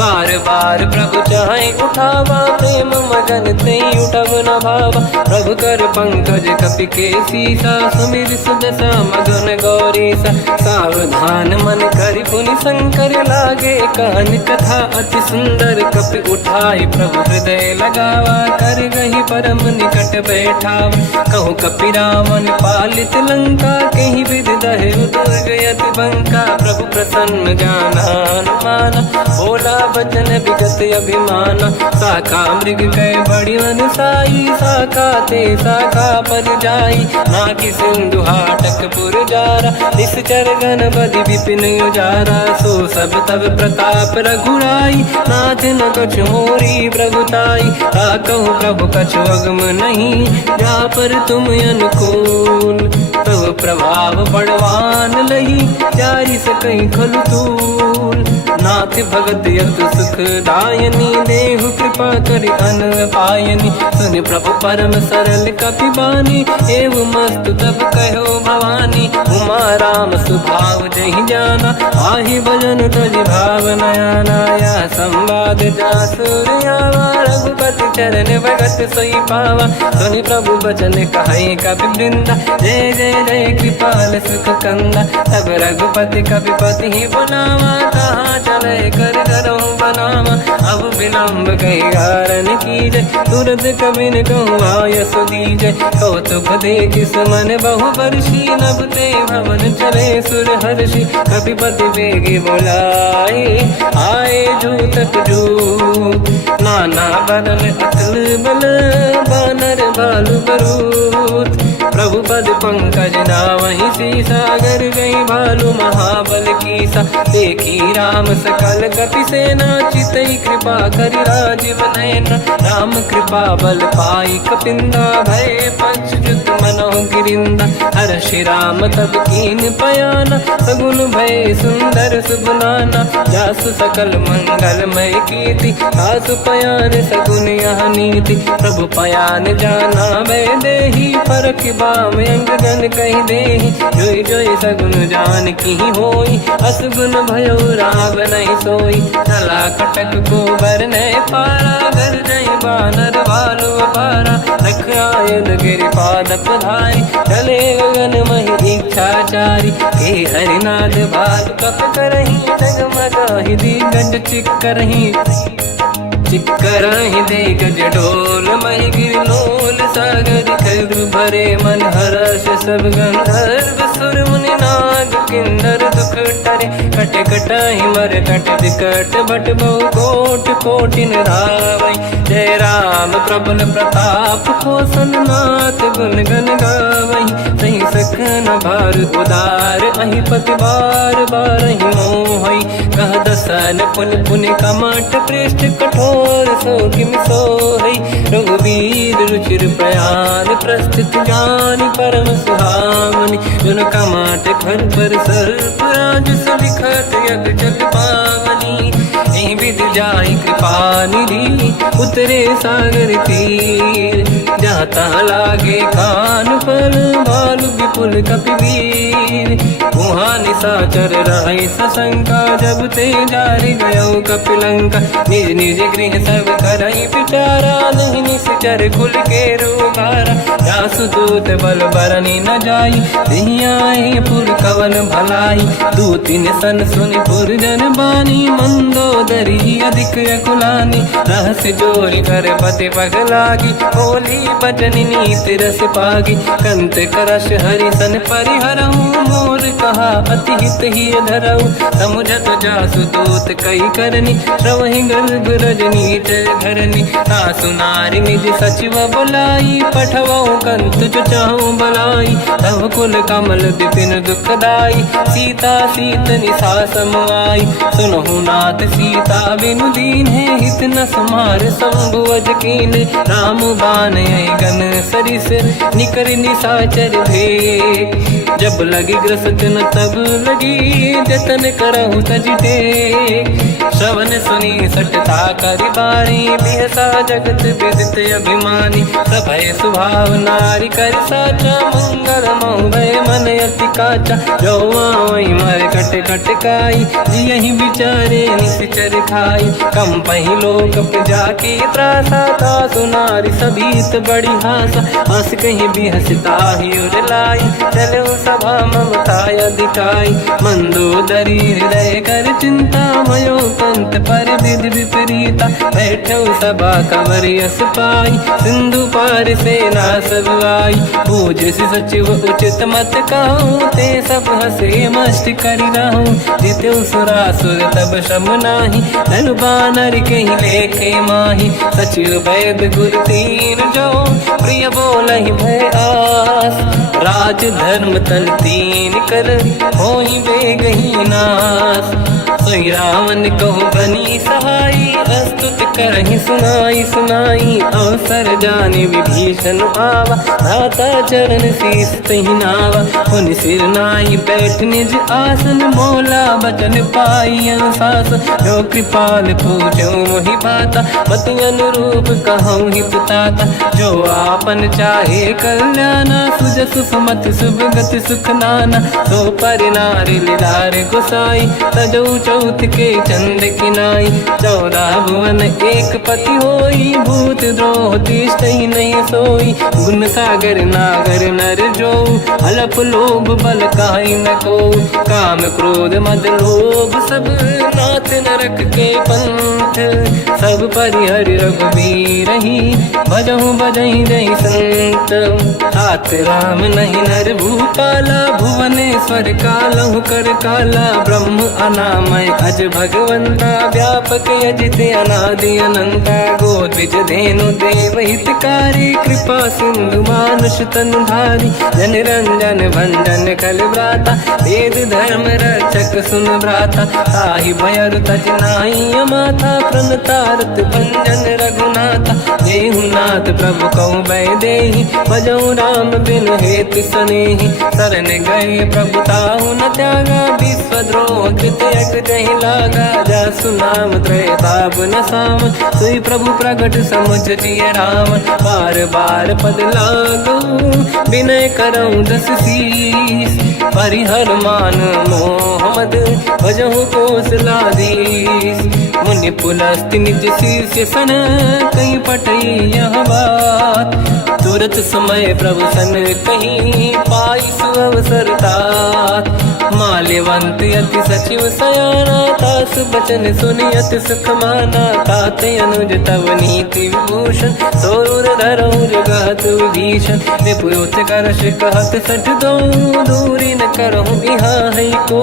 बार बार प्रभु चाहे उठावा प्रेम मगन ते उठब न भावा प्रभु कर पंकज कपि के सीसा सुमिर सुदशा मगन गौरीसा सावधान मन करि पुनि शंकर लागे कान कथा अति सुंदर कपि उठाई प्रभु हृदय लगावा कर गही परम निकट बैठाव कहु कपि रावण पालित लंका कहीं विद दहे दुर्ग यति बंका प्रभु प्रसन्न जाना हनुमाना बोला बचन विगत अभिमाना शाखा मृग कह बड़ी साई शाखा ते शाखा पर जाई नाकि सिंधु हाटक पुर जारा निश्चर गण बधि विपिन उजारा सो सब तब प्रताप रघुराई नाथ न कछु मोरी प्रभुताई कहूँ प्रभु कछु अगम नहीं जा पर तुम अनुकूल तब प्रभाव बड़वान लही जारी सकई खलु तूल नाथ भगत यत सुख दायनी देहु कृपा करि अन पायनी सुन प्रभु परम सरल कपि बानी एव मस्तु तब कहो भवानी उमा राम सुभाव जहि जाना आहि भजन तजि भाव नयाना या संवाद जासुर आवा रघुपति चरण भगत सोई पावा सुनि प्रभु बचन कहे कपि वृंदा जय जय जय कृपाल सुख कंदा तब रघुपति कपिपति ही बनावा कहाँ चले कर करो बनावा अब विलम्ब कही कारण कीजय तुरंत कबिन कहूँ आयस दीजय कौतुक देख सुमन बहु वर्षी नभ ते भवन चले सुर हर्षि कपिपति बेगी बोलाए आए जूतक जूत नाना बदल अतल बल बानर बालु बरूत प्रभु पद पंकज नावहि सी सागर गई भालू महाबल कीसा देखी राम सकल कपि सेना चितई कृपा करि राजीव नयन राम कृपा बल पाई कपिंदा भय पक्षुत मनो गिरिंदा हर्षि राम तब कीन पयाना सगुन भय सुंदर सुबनाना जासु सकल मंगलमय कीर्ति आसु पयान सगुन यह नीति प्रभु पयान जाना मैं देही फरक बाम अंगगन कही देही जोई जोई सगुन जान की होई असगुन भयो राव नहीं सोई चला कटक को बर नहीं पारा घर नहीं बानर बालू पारा रख आयुध गिरि पाद पधारी चले गगन मही इच्छाचारी हे हरिनाथ भाल कप करही जगमगा ही दिग्गज चिक करही चिक्कराही दे गज ढोल मही गिर लोल सागर खर भरे मन हर्ष सब गंधर्व सुर मुनि नाग किन्नर दुख टरे कट कटाही मर कट विकट भट बहु कोट कोटिन रावै जय राम प्रबल प्रताप कोसन नाथ गुण गन गावै सही सकन भार उदार अहि पति बार बार ही मोहई कह दसन पुन पुन कमठ पृष्ठ कठोर सो किम सोहई रघुवीर रुचिर प्रयाण प्रस्थित ज्ञान परम सुहामनि जुन कमठ खर पर सर्प राज सलिखत यग जल पावनी एहि विधि जाहि कृपा निधि उतरे सागर तीर जाता लागे कान पर भालु विपुल कपिवीर वहाँ निशाचर रहे सशंका जब ते जारि गयो कपिलंका निज निज गृह सब करई विचारा नहीं निश्चर कुल के रूबारा जासु दूत बल बरनी न जाई दिहियाए पुर कवन भलाई दूतिन सन सुनि पुर जन बानी मंदोदरी अधिक अकुलानी रहस्य जोरी कर पति पगलागी बोली बचन नीति रस पागी कंत करश हरि सन परिहरहु मोर कहा अति हित ही धरऊ समुझत जासु दूत कई करनी श्रवहि गर्भ रजनी धरनी सासु नारी निज सचिव बुलाई पठवऊ कंत जो चाहूं बलाई तब कुल कमल विपिन दुखदाई सीता सीत निशा समाई सुनहु नाथ सीता बिनु दीन है हित न समार शंभु अज कीन राम बान गन सरिस निकर निशाचर भेक जब लगी ग्रसत न तब लगी जतन करहु तज टेक श्रवण सुनी सटता करि बाणी बिहसा जगत विदित अभिमानी सभय सुभाव नारी कर साचा मंगल भय मन अति काचा जो आवई मर कट कट काई जियहि बिचारे निश्चर खाई कम पही लोक जाके त्रासा था सुनारी सभीत बड़ी हासा हंस कहीं भी हंसता ही उर लाई चलो सभा ममता अधिकाई मंदोदरी हृदय कर चिंता मयो पंत पर विधि विपरीता बैठो सभा कंवर यस पाई सिंधु पार सेना सब आई पूज सचिव उचित मत कहूँ ते सब हसे मस्त करि रहूं जितु सुरासुर तब शम नाही धनु बानर कहीं लेखे माही सचिव वैद गुरु तीन जो प्रिय बोलहि भय आस राज धर्म तन तीन कर होई बेगही नास सोई रावण कहु बनी सहाई अस्तुत करहि सुनाई सुनाई अवसर जाने विभीषण आवा धाता चरण शीस तहि नावा पुनि सिर नाई बैठ निज आसन मोला बचन पाई अनुशास जो कृपाल पूजो मोहि बाता मति अनुरूप कहूँ हित ताता जो आपन चाहे कल्याणा सुजस सुमति शुभ गति सुख नाना सो पर नारी लीलार गोसाई तजौ चौथ के चंद किनाई 14 भुवन एक पति होई भूत द्रोह तिष्ठहि नहीं सोई गुण सागर नागर नर जो अलप लोभ बल काहि न को काम क्रोध मद लोभ सब नाथ नरक के पंथ सब परिहरि रघुबीर ही भजहु बजहि रहि संत हाथ राम नहीं नर भूपाला भुवनेश्वर कालहु कर काला ब्रह्म अनामय अज भगवंता व्यापक अजित अनादि अनंता गोद्विज धेनु देव हितकारी कृपा सिंधु मानुष तनु धारी जन रंजन भंजन कल व्राता वेद धर्म रक्षक सुन भ्राता ताहि भयर तज नाहि माथा प्रणतारत भंजन रघुनाथा जेहु नाथ प्रभु कहु भय देहि भजहु राम बिनु हेतु सनेहि शरण गए प्रभु ताहु न त्यागा विश्वद्रोह कृत यज्ञ जहि लागा जासु नाम त्रयताप न साम सोई प्रभु प्रगट समुझ जिय राम बार बार पद लागू विनय करऊँ 10 शीस परिहर मान मोहम्मद भजहु कौशलाधीश मुनि पुलस्त्य निज शीर्ष सन कहीं पटई यह बात तुरत समय प्रभु सन कहीं पाई सुअवसर तात माल्यवंत अति सचिव सयाना, तास बचन सुनि अति सुख माना। ताते अनुज तव नीति विभूषण, सोर धरऊ जगत विभीषण। विपुत करश कहत सठ दो, दूरी न करहु यहाँ है को।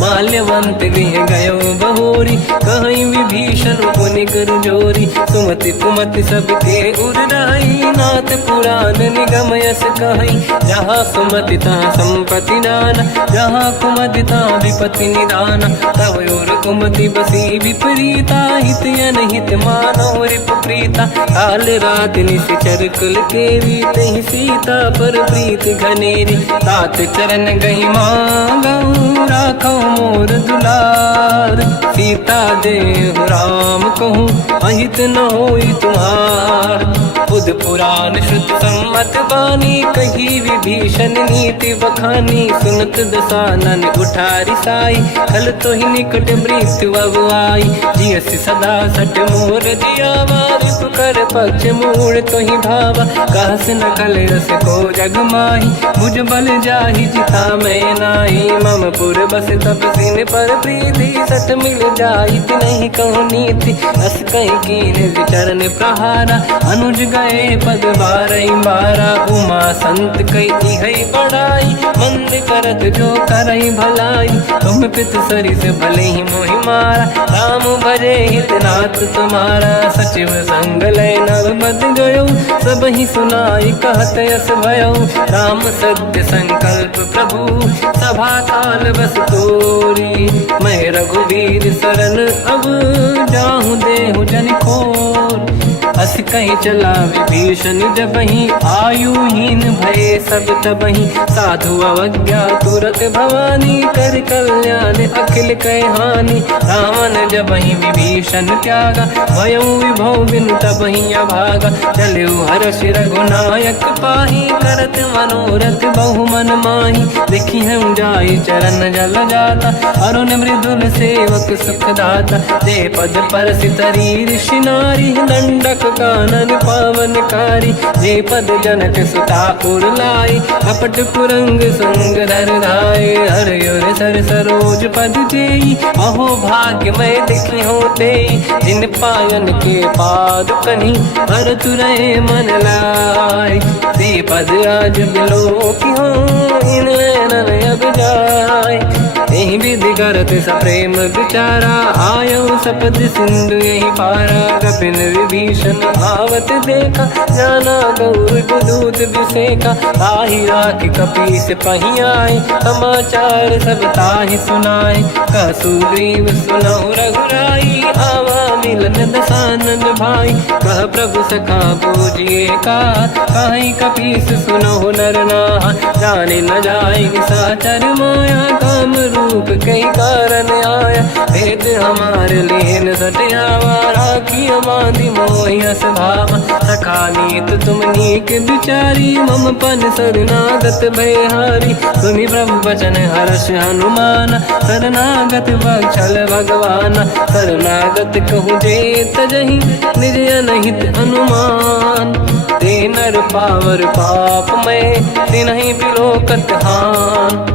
माल्यवंत गृह गयो बहोरी, कहीं विभीषण पुनि कर जोरी। सुमति कुमति सबके उरनाई, नाथ पुराण निगम यस कहीं। जहाँ सुमति तहाँ संपत्ति नाना, जहाँ कुमति तहाँ विपत्ति निदाना। तव और कुमति बसी विपरीता, हित अनहित मानव रिप प्रीता। काल रात निश्चर कुल केरी, तहि सीता पर प्रीत घनेरी। तात चरण गही मांगऊ, राखो मोर दुलार। सीता देहु राम कहूँ, अहित न होई तुम्हार। बुध पुराण श्रुत सम्मत बानी, कही विभीषण नीति बखानी। सुनत दसानन उठारी साई, खल तो ही निकट मृत्यु अब आई। जियसि सदा सट मोर जियावा, रिपु कर पक्ष मूड़ तो ही भावा। कहस न कल रस को जग माही, भुज बल जाहि जिता मैं नाही। मम पुर बस तप सिन पर प्रीति, सत मिल जाई नहीं कहूँ नीति। अस कहीं कीन विचरण प्रहारा, अनुज गए पद बारई बारा। उमा संत कई है बड़ाई, मंद करत जो करई भलाई। तुम पित सरिस भले ही मोहि मारा, राम भजे हितनाथ तुम्हारा। सचिव संग लय नव बद गयो, सब ही सुनाई कहत यस भयो। राम सत्य संकल्प प्रभु, सभा काल बस तोरी। मैं रघुवीर शरण अब, जाहूँ देहु जन खोर। अस कहीं चला विभीषण जबहि, आयुहीन भये सब तबहि। साधु अवज्ञा तुरत भवानी, कर कल्याण अखिल कह हानि। रावण जबहि विभीषण त्यागा, भयउ विभव बिनु तबहि अभागा। चलऊ हर्ष रघुनायक पाहि, करत मनोरथ बहु मन माहि। देखी हूँ जाई चरण जल जाता, अरुण मृदुल सेवक सुख दाता। दे पद पर सितरी ऋषि नारी, दंडक कानन पावनकारी। जे पद जनक सुता उर लाई, कपट कुरंग संग धर धाय। हर सर सरोज पद जेई, अहो भाग्य मैं देखी होते। जिन पायन के पाद कहीं, हर तुरय मन लाय। दे पद आज बिलो की हो, इन नैनन अब जाय। यही विधि करत सप्रेम विचारा, आयो सपद सिंधु यही पारा। कपिन विभीषण आवत देखा, जाना गौर दूत विसेका। ताहि राखि कपीस पही आए, समाचार सब ताहि सुनाए। कह सुग्रीव सुनहु रघुराई, आवा मिलन दसानन भाई। कह प्रभु सखा पूजिए का, कहीं कपीस सुनहु नर नाहा। जाने न जाएगी साचर माया, काम रूप कई कारण आया। भेद हमार लेन सटियावा, राखी बांधि मोहियस भावा। सखा नीत तुम नीक विचारी, मम पन शरणागत भयहारी। सुनि प्रभु वचन हर्ष हनुमान, शरणागत बक्षल भगवान। शरणागत कहूँ जे तजहि, निज अनहित हनुमान। ते नर पावर पाप में, तिन्हि बिलोकत हान।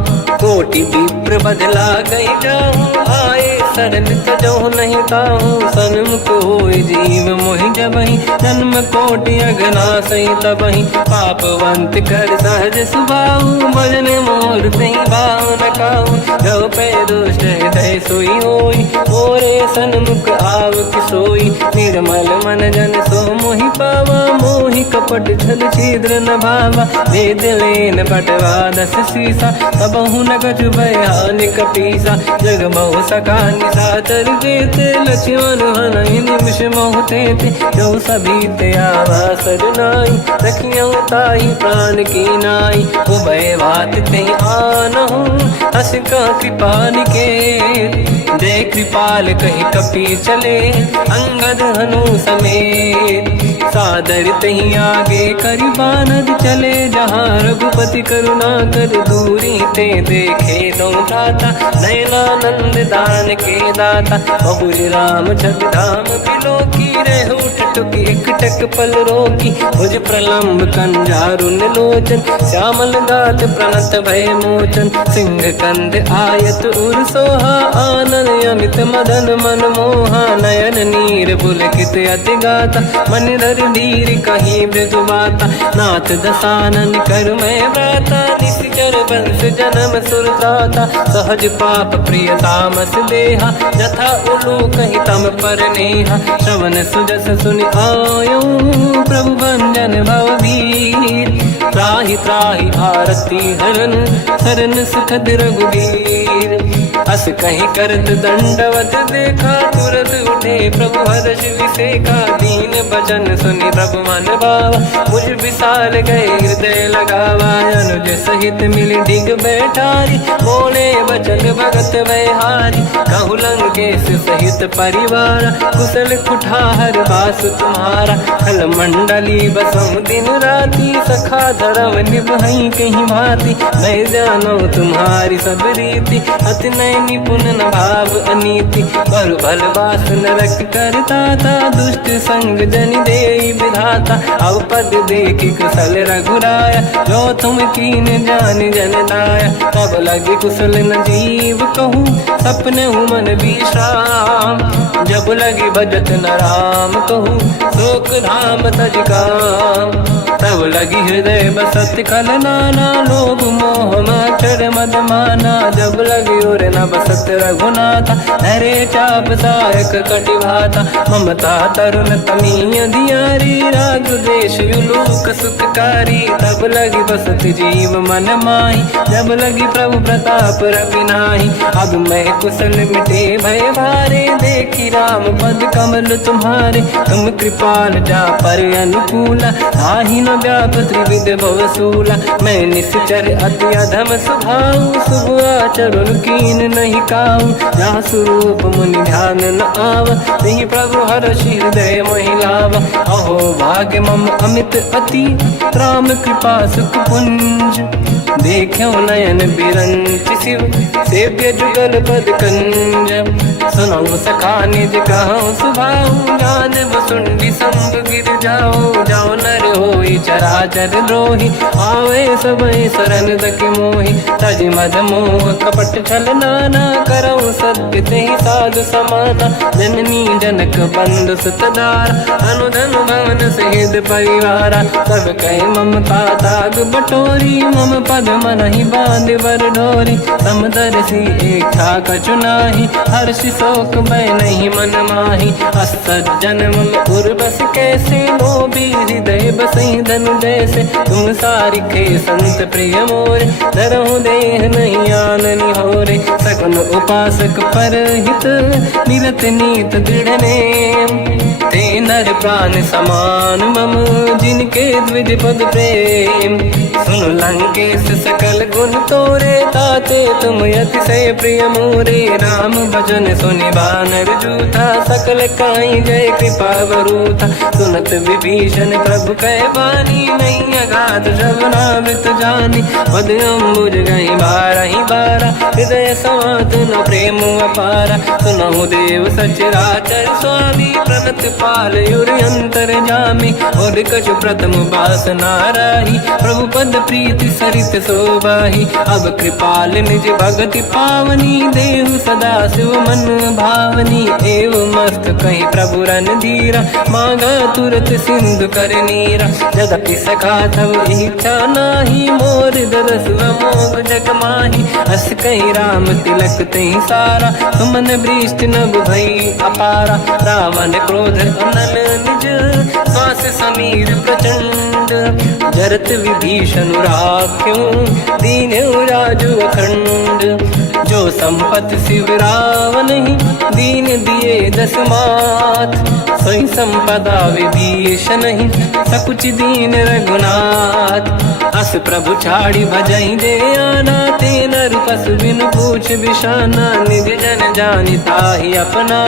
कोटि विप्र बदला गई जाऊँ, आए शरण तजो नहीं ताहूँ। सन्मुख होय जीव मोहि जबहि, जन्म कोटि अघनासहि तबहि। पापवंत कर सहज सुभाऊ, भजन मोर तहि भाव न काहू। जो पै दुष्ट हृदय सोई होई, मोरे सन्मुख आव कि सोई। निर्मल मन जन सो मोहि पावा, मोहि कपट छल छिद्र न भावा। भेद लेन बटवा दस सीसा, तबहु न कछु भयानि कपीसा। जग महु सका निशाचर जेते, लक्ष्मण हनहि निमिष महु तेते। जो सभी ते आवा सरनाई, रखियौ ताहि प्राण की नाई। उभय बात ते आनहु, हस का कृपा निकेत। जय कृपाल कहि कपि चले, अंगद हनु समेत। सादर तही आगे करी बानर चले जहाँ रघुपति करुणा कर दूरी ते देखे दो भ्राता नयनानंद दान के दाता बहुरी राम छवि धाम बिलो की रह उठ टुकी एक टक पल रोकी भुज प्रलंब कंजारुन लोचन श्यामल गात प्रणत भय मोचन सिंह कंद आयत उर सोहा आनन अमित मदन मन मोहा नयन नीर पुलकित अति गाता मन धर धीर कहीं मृदु माता नाथ दसानन कर मैं व्राता निश्चर वंश जन्म सुरदाता सहज पाप प्रिय तामस देहा जथा उलू कहीं तम पर नेहा श्रवण सुजस सुनि आयो प्रभु भंजन भववीर त्राहि त्राहि आरती हरन सरन सुखद रघुवीर अस कहीं करत दंडवत देखा तुरत उठे प्रभु हर्ष विसेखा दीन भजन सुनि प्रभु मन भावा मुझ विशाल गए हृदय लगावा अनुज सहित मिल डिग बैठारी बोले बचन भगत वैहारी कहु लंकेश सहित परिवार कुशल कुठार बास तुम्हारा खल मंडली बसहु दिन राती सखा धर्म निभई कहीं भांति मैं जानो तुम्हारी सब रीति अति नय निपुण न भाव अनीति पर भल बास नरक करता था दुष्ट संग जन दे विधाता अब पद देखी कुशल रघुराया जो तुम कीन जान जन दाया तब लगे कुशल न जीव कहूँ सपने मन विश्राम जब लगे भजत न राम कहूँ शोक धाम तज काम तब लगी हृदय बसत कल नाना लोभ मोह मच्छर मद माना जब लगी और न बसत रघुनाथा हरे चाप सायक कटिभाता ममता तरुण तमीय धियारी राग देश युलोक सुखकारी तब लगी बसत जीव मन माही जब लगी प्रभु प्रताप रवि नाही अब मैं कुशल मिटे भय भारे देखी राम पद कमल तुम्हारे तुम कृपाल जा पर अनुकूला आही न व्याप त्रिविध भवसूला मैं निश्चर अति अधम स्वभाव शुभ आचरण कीन नहीं काऊ जहाँ स्वरूप मुनि ध्यान न आव नहीं प्रभु हर्ष हृदय महिलावा अहो भाग्य मम अमित अति राम कृपा सुख पुंज देखो नयन बिरंच शिव सेव्य जुगल पद कंज सुनो सखा निज कहूँ सुभाऊ जान वसुंडी संग गिर जाओ जाओ नर होई चराचर द्रोही आवे सबई शरण दक मोहि तज मद मोह कपट छल नाना करऊँ सत्य तेहि साधु समाना जननी जनक बंधु सुतदार अनुधन भवन सहित परिवारा सब कहे ममता ताग बटोरी मम पद मन ही बांध बर डोरी समदर्शी इच्छा कछु नाही हर्ष शोक मैं नहीं मन माही असज्जन मम उर्वश कैसे लोभी हृदय बसई धनु जैसे तुम सारिखे संत प्रिय मोरे धरहु देह नहीं आननि होरे सगुन उपासक पर हित निरत नीत दृढ़ नेम ते नर प्राण समान मम जिनके द्विज पद प्रेम सुन लंकेश सकल गुण तोरे ताते तुम अतिशय प्रिय मोरे राम भजन सुनि बानर जूथा सकल काई जय कृपा वरूथा सुनत विभीषण प्रभु कह बानी नहीं अगाध श्रवणामृत जानी पद अम्बुज गई बारहि बारा हृदय समात न प्रेम अपारा सुनहु देव सचराचर स्वामी प्रणत पाल युर अंतर जामी और कछु प्रथम बास नाराही प्रभु पद प्रीति सरित शोभाही अब कृपाल निज भगति पावनी देहु सदा शिव मन भावनी एव मस्त कहीं प्रभु रन धीरा मांगा तुरत सिंधु कर नीरा यद्यपि सखा तब इच्छा नाही मोर दरस मोग जग माही अस कहीं राम तिलक तही सारा तुमन वृष्ट नभ भई अपारा रावण क्रोध अनल निज श्वास समीर प्रचंड जरत विभीषण राख्यो दीन राजु अखंड जो जो संपत्ति शिवराव नहीं दीन दिए 10 मात सोई संपदा विभीष नहीं सकुच दीन रघुनाथ अस प्रभु छाड़ी भजई दे आना तेन रूपस बिन पूछ बिशाना निज जन जानिता ही अपना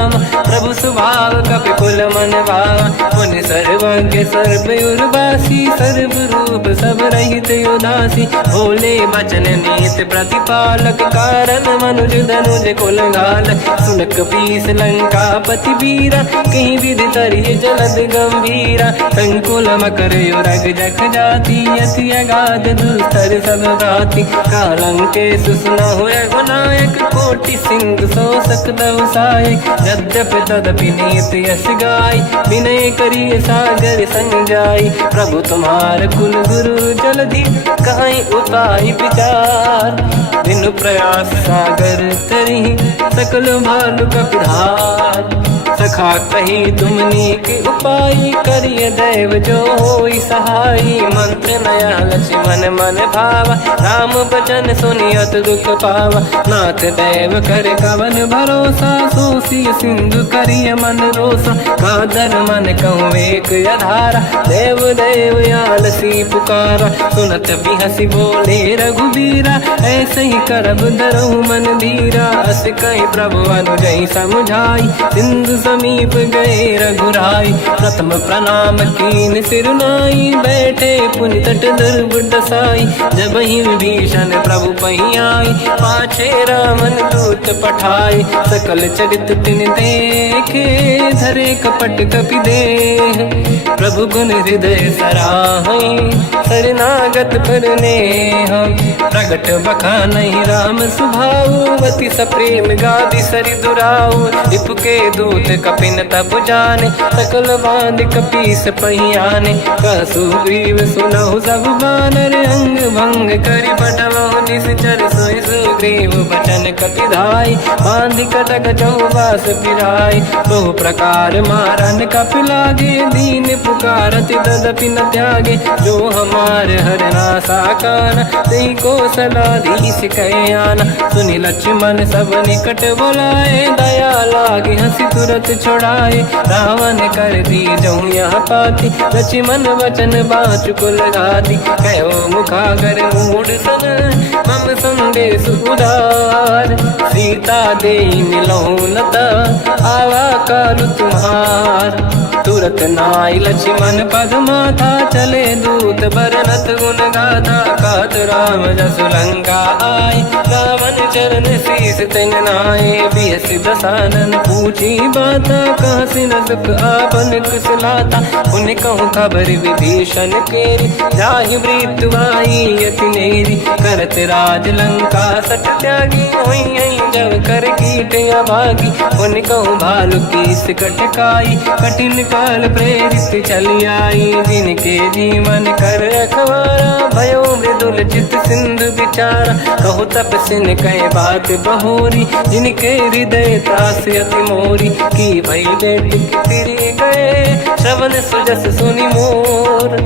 प्रभु स्वभाव कपि कुल मन भावा मुनि सर्वज्ञ सर्व उर्वासी सर्व रूप सब रहित उदासी भोले बचन नीत प्रतिपालक कारण मनुज धनुज कुल घाल सुन कपीस लंका पति वीरा कहीं विधि तरिय जलद गंभीरा संकुल मकर युरग जख जाति अति अगाध दुस्तर सब भाति कालंके सुसना हुए गुनायक कोटि सिंह सो सकदव साय यद्यप तदपि नीत यस गाय विनय करिय सागर सन जाय प्रभु तुम्हार कुल गुरु जलधि कहीं उपाय विचार बिनु प्रयास सागर तरी सकल भालु कपिधार सखा कही तुमनी के उपाय करिय दैव जो होई सहाई मंत्र नया लक्ष्मण मन भावा राम बचन सुनियत दुख पावा नाथ दैव कर कवन भरोसा सोसी सिंधु करिय मन रोसा कादर मन कहूँ एक अधारा देव देव आलसी पुकारा सुनत भी हंसी बोले रघुबीरा ऐसे ही करब धरहु मन धीरा अस कहीं प्रभु अनुजई समझाई सिंधु समीप गए रघुराई प्रथम प्रणाम कीन सिरुनाई बैठे पुनि तट दुर्बुड साई जब ही विभीषण प्रभु पही आई पाछे रामन दूत पठाई सकल चरित तिन देखे धरे कपट कपि देह प्रभु गुण हृदय सराहई शरणागत पर नेह प्रगट बखानहि राम सुभावती सप्रेम गादि सरि दुराऊ रिपु के दूत कपिन तब जाने सकल बांध कपीस पहियाने कहसु ग्रीव सुनहु सब बानर अंग भंग करि बटवहु निश्चर सोई सुग्रीव बचन कपिधाई बांध कटक चौबास फिराई बहु प्रकार मारन कपि लागे दीन पुकारति तदपि न त्यागे जो हमार हरना साकाना तेहि को सलाधीश कहे आना सुनि लक्ष्मण सब निकट बोलाए दया लागे हंसी तुरत छोड़ाए रावण कर दी जो यहाँ पाती लक्ष्मण वचन बाचु कुल घाती कहो मुखागर मूड सन मम संदेश उदार सीता दे मिलौनता आवा कालु तुम्हार तुरत नाई लक्ष्मण पद माथा चले दूत बरनत गुण गाथा कात राम जसु लंका आए रावण चरण शीस तिन नाये बिहसि दसानन पूछी बाता कहाँ से न दुख आपन कुशलाता उन्हें कहूँ खबर विभीषण केरी जाहि मृत्यु आई यति नेरी करत राज लंका सट त्यागी हुई जब कर कीट अभागी उन्हें कहूँ भालू कीस कटकाई कठिन काल प्रेरित चली आई जिनके जीवन कर रखवारा भयो मृदुल चित सिंधु विचारा कहु तपसिन कह बात बहोरी जिनके हृदय त्रास अति मोरी की भई बेट फिरी गए श्रवण सुजस सुनि मोर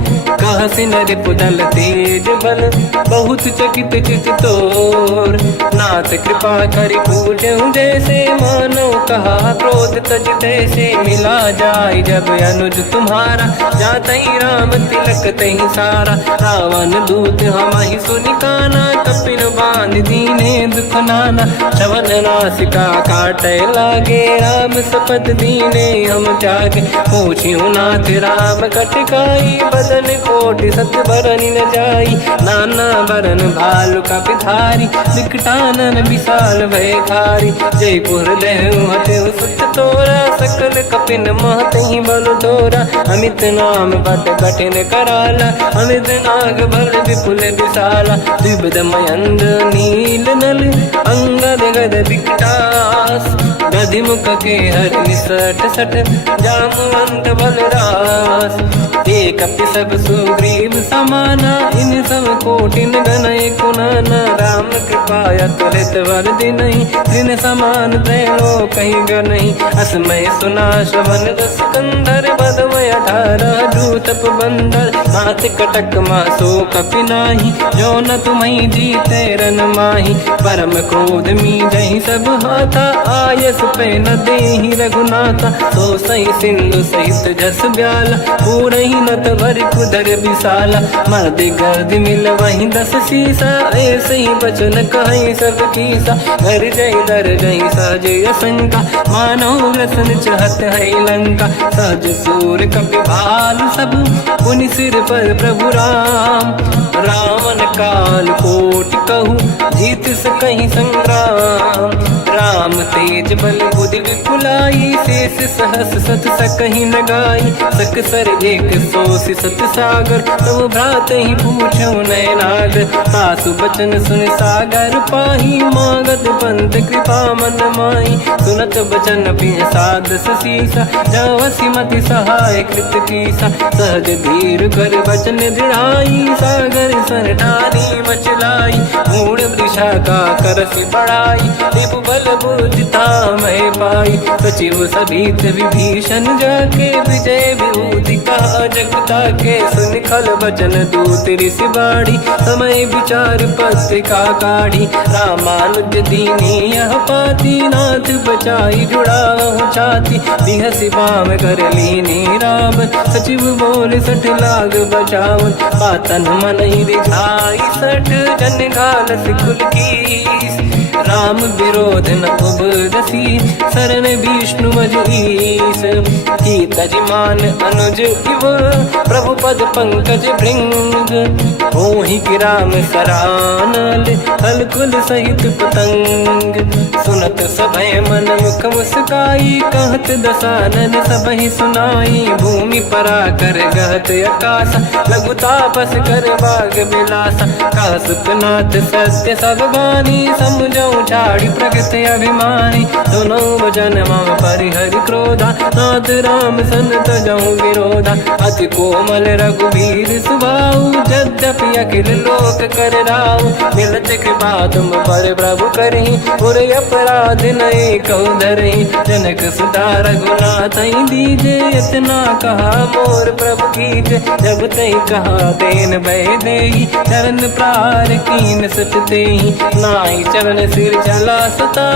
कहा सिन रिपुदल तेज बल बहुत चकित चित तोर नाथ कृपा करि पूजहु जैसे मानो कहा क्रोध तज तैसे मिला जाय जब अनुज तुम्हारा जातहि राम तिलक तहि सारा रावण दूत हमहि सुनि काना कपिन बांध दीने दुख नाना श्रवण नासिका काटे लागे राम सपथ दीने हम त्यागे पूछियो नाथ राम कटकाई बदन कोटि सत बरनि न जाई नाना बरन भालु कपिधारी निकटानन विशाल भय खारी जयपुर देहु हतेउ सुत तोरा सकल कपिन महतहि बल तोरा अमित नाम बट कठिन कराला अमित नाग बल विपुल विशाला द्विविध मयंद नील नल अंगद गद विकटास गधि मुख के हर निसट सट जामवंत बलरास ते कपि सब सुग्रीव समाना, इन सब कोटिन गणय कुनाना। राम कृपाया तुलित वर दिनहि, तृण समान त्रैलोक ही गणहि। असमय सुना श्रवण रस कंधर, बदमय 18 दूतप बंदर। मात कटक मासो कपि नाही, जो न तुम्हि जीते रन माही। परम क्रोध मीजहि सब हाथा, आयस पे न देहि रघुनाथा। तो सही सिंधु सहित जस ब्याला, पूरहि नत भर कुदर विशाला। मर्द गर्द मिल वहीं 10 सीसा, ऐसे ही बचन कहीं सब कीसा। घर जय दर जय सहज असंका, मानव रसन चहत है लंका। सहज सूर कपि भाल सब, पुनि सिर पर प्रभु राम। रावण काल कोटि कहूँ, जीत सकहि संग्राम। राम तेज बल बुद्धि विपुलाई, शेष सहस सत सकहि न गाई। सकसर एक सोसि सत सागर, तब भ्रात ही पूछो नयनागर। सासु बचन सुन सागर पाही, मागत पंथ कृपा मन माही। सुनत बचन पिय साध सीसा, जवसि मति सहाय कृत कीसा। सहज धीर कर बचन दृढ़ाई, सागर सन ठानी मचलाई। मूढ़ वृषा का करसि बढ़ाई, रिपु बल बुद्धि तामहि पाई। सचिव सभीत विभीषण जाके, विजय विभूति कहा जगता के। सुन खल बचन दूत ऋषि बाड़ी, समय विचार पत्रिका काढ़ी। रामानुज दीनी यह पाती, नाथ बचाई जुड़ाहु छाती। बिहसि बाम कर लीनी राम, सचिव बोल 60 लाग बचावन। पातन मन ही रिझाई 60, जन घाल सिकुल कीस। राम विरोध न उबरसी, शरण विष्णु मज ईस। की तजिमान अनुज इव, प्रभु पद पंकज भृंग। होहि कि राम सरानल, हलकुल सहित पतंग। सुनत सभय मन मुख मुस्काई, कहत दसानन सबहि सुनाई। भूमि परा कर गहत आकाश, लघु तापस कर बाग बिलासा। कह सुखनाथ सत्य सब बानी, समझौ छाड़ी प्रगति अभिमानी। सुनो भजन मम परिहरि क्रोधा, नाथ राम सन तजहु विरोधा। अति कोमल रघुवीर सुभाऊ, यद्यपि अखिल लोक कर राऊ। मिलत कृपा तुम पर प्रभु करहि, पुर अपराध नये कहु धरहि। जनक सुता रघुनाथ दीजे, इतना कहा मोर प्रभु कीजे। जब तहि कहा देन भय देहि, चरण प्रार कीन सत तेहि। नाहि चरण सिर चला सता,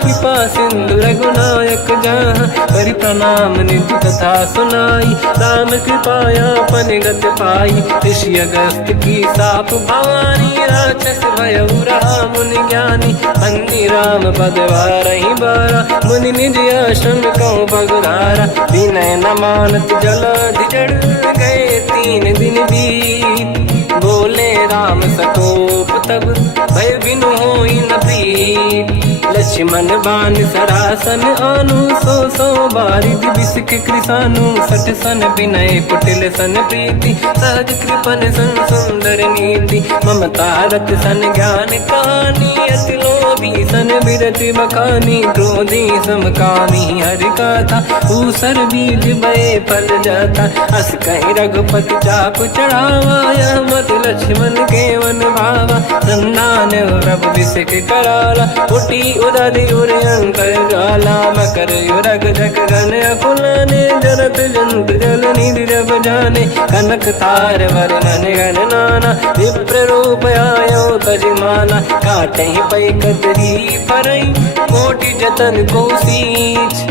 कृपा सिंधु रघुनायक जहाँ। करि प्रणाम निधि कथा सुनाई, राम कृपाया पन गत पाई। ऋषि अगस्त की साप भवानी, राक्षस भयउ रहा मुनि ज्ञानी। बंदी राम पद वारहि बारा, मुनि निज आश्रम कहु पगुधारा। विनय न मानत जलाधि जड़, गए 3 दिन बीत। बोले राम सकोप तब, भय बिनु होई न प्रीत। लक्ष्मण बान सरासन आनु, 100 बारिद बिसक कृसानु। 60 सन विनय कुटिल सन प्रीति, सहज कृपन सन सुंदर नीति। ममता रत सन ज्ञान कहानी, अति लोभी सन बिरति बखानी। क्रोधी समकामी हरि कथा, ऊसर बीज बये फल जाता। अस कहि रघुपति चाप चढ़ावा, यह मत लक्ष्मण के मन भावा। संधान प्रभु बिसक कराला, उठी उदधि उरयंकर ज्वाला। मकर युरग जग गण अकुलाने, जरत जंत जल निधि जब जाने। कनक तार वर्णन गण नाना, विप्र रूप आयो तजिमाना। काटहि पै कतरी परई, कोटि जतन को सींच।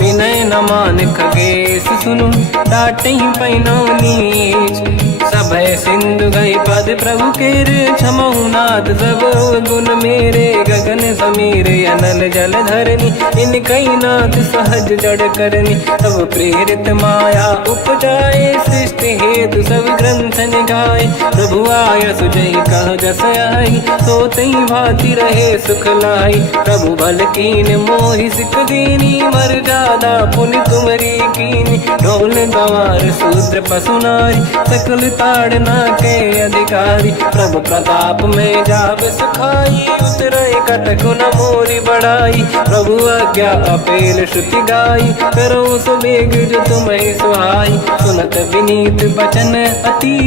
विनय न मान खगेश सुनु, डांटहि पैनौ नीच। सभय सिंधु गई पद प्रभु केरे, क्षमहु नाथ सब गुण मेरे। गगन समीरे अनल जल धरनी, इन कई नाथ सहज जड़ करनी। तब प्रेरित माया उपजाए, सृष्टि हेतु सब ग्रंथ निगाए। प्रभु आय सुजई कह जस आई, सोतई भांति रहे सुख लाई। प्रभु बल कीन मोहि सिख दीनी, मर्यादा पुनि तुमरी कीनी। ढोल गंवार शूद्र पशु नारी, सकल ताड़ना के अधिकारी। प्रभु प्रताप में जाब सुखाई, उतरे कटक गुण मोरी बढ़ाई। प्रभु आज्ञा अपेल श्रुति गाई, करो सो बेग जो तुम्हें सुहाई। सुनत विनीत बचन अति,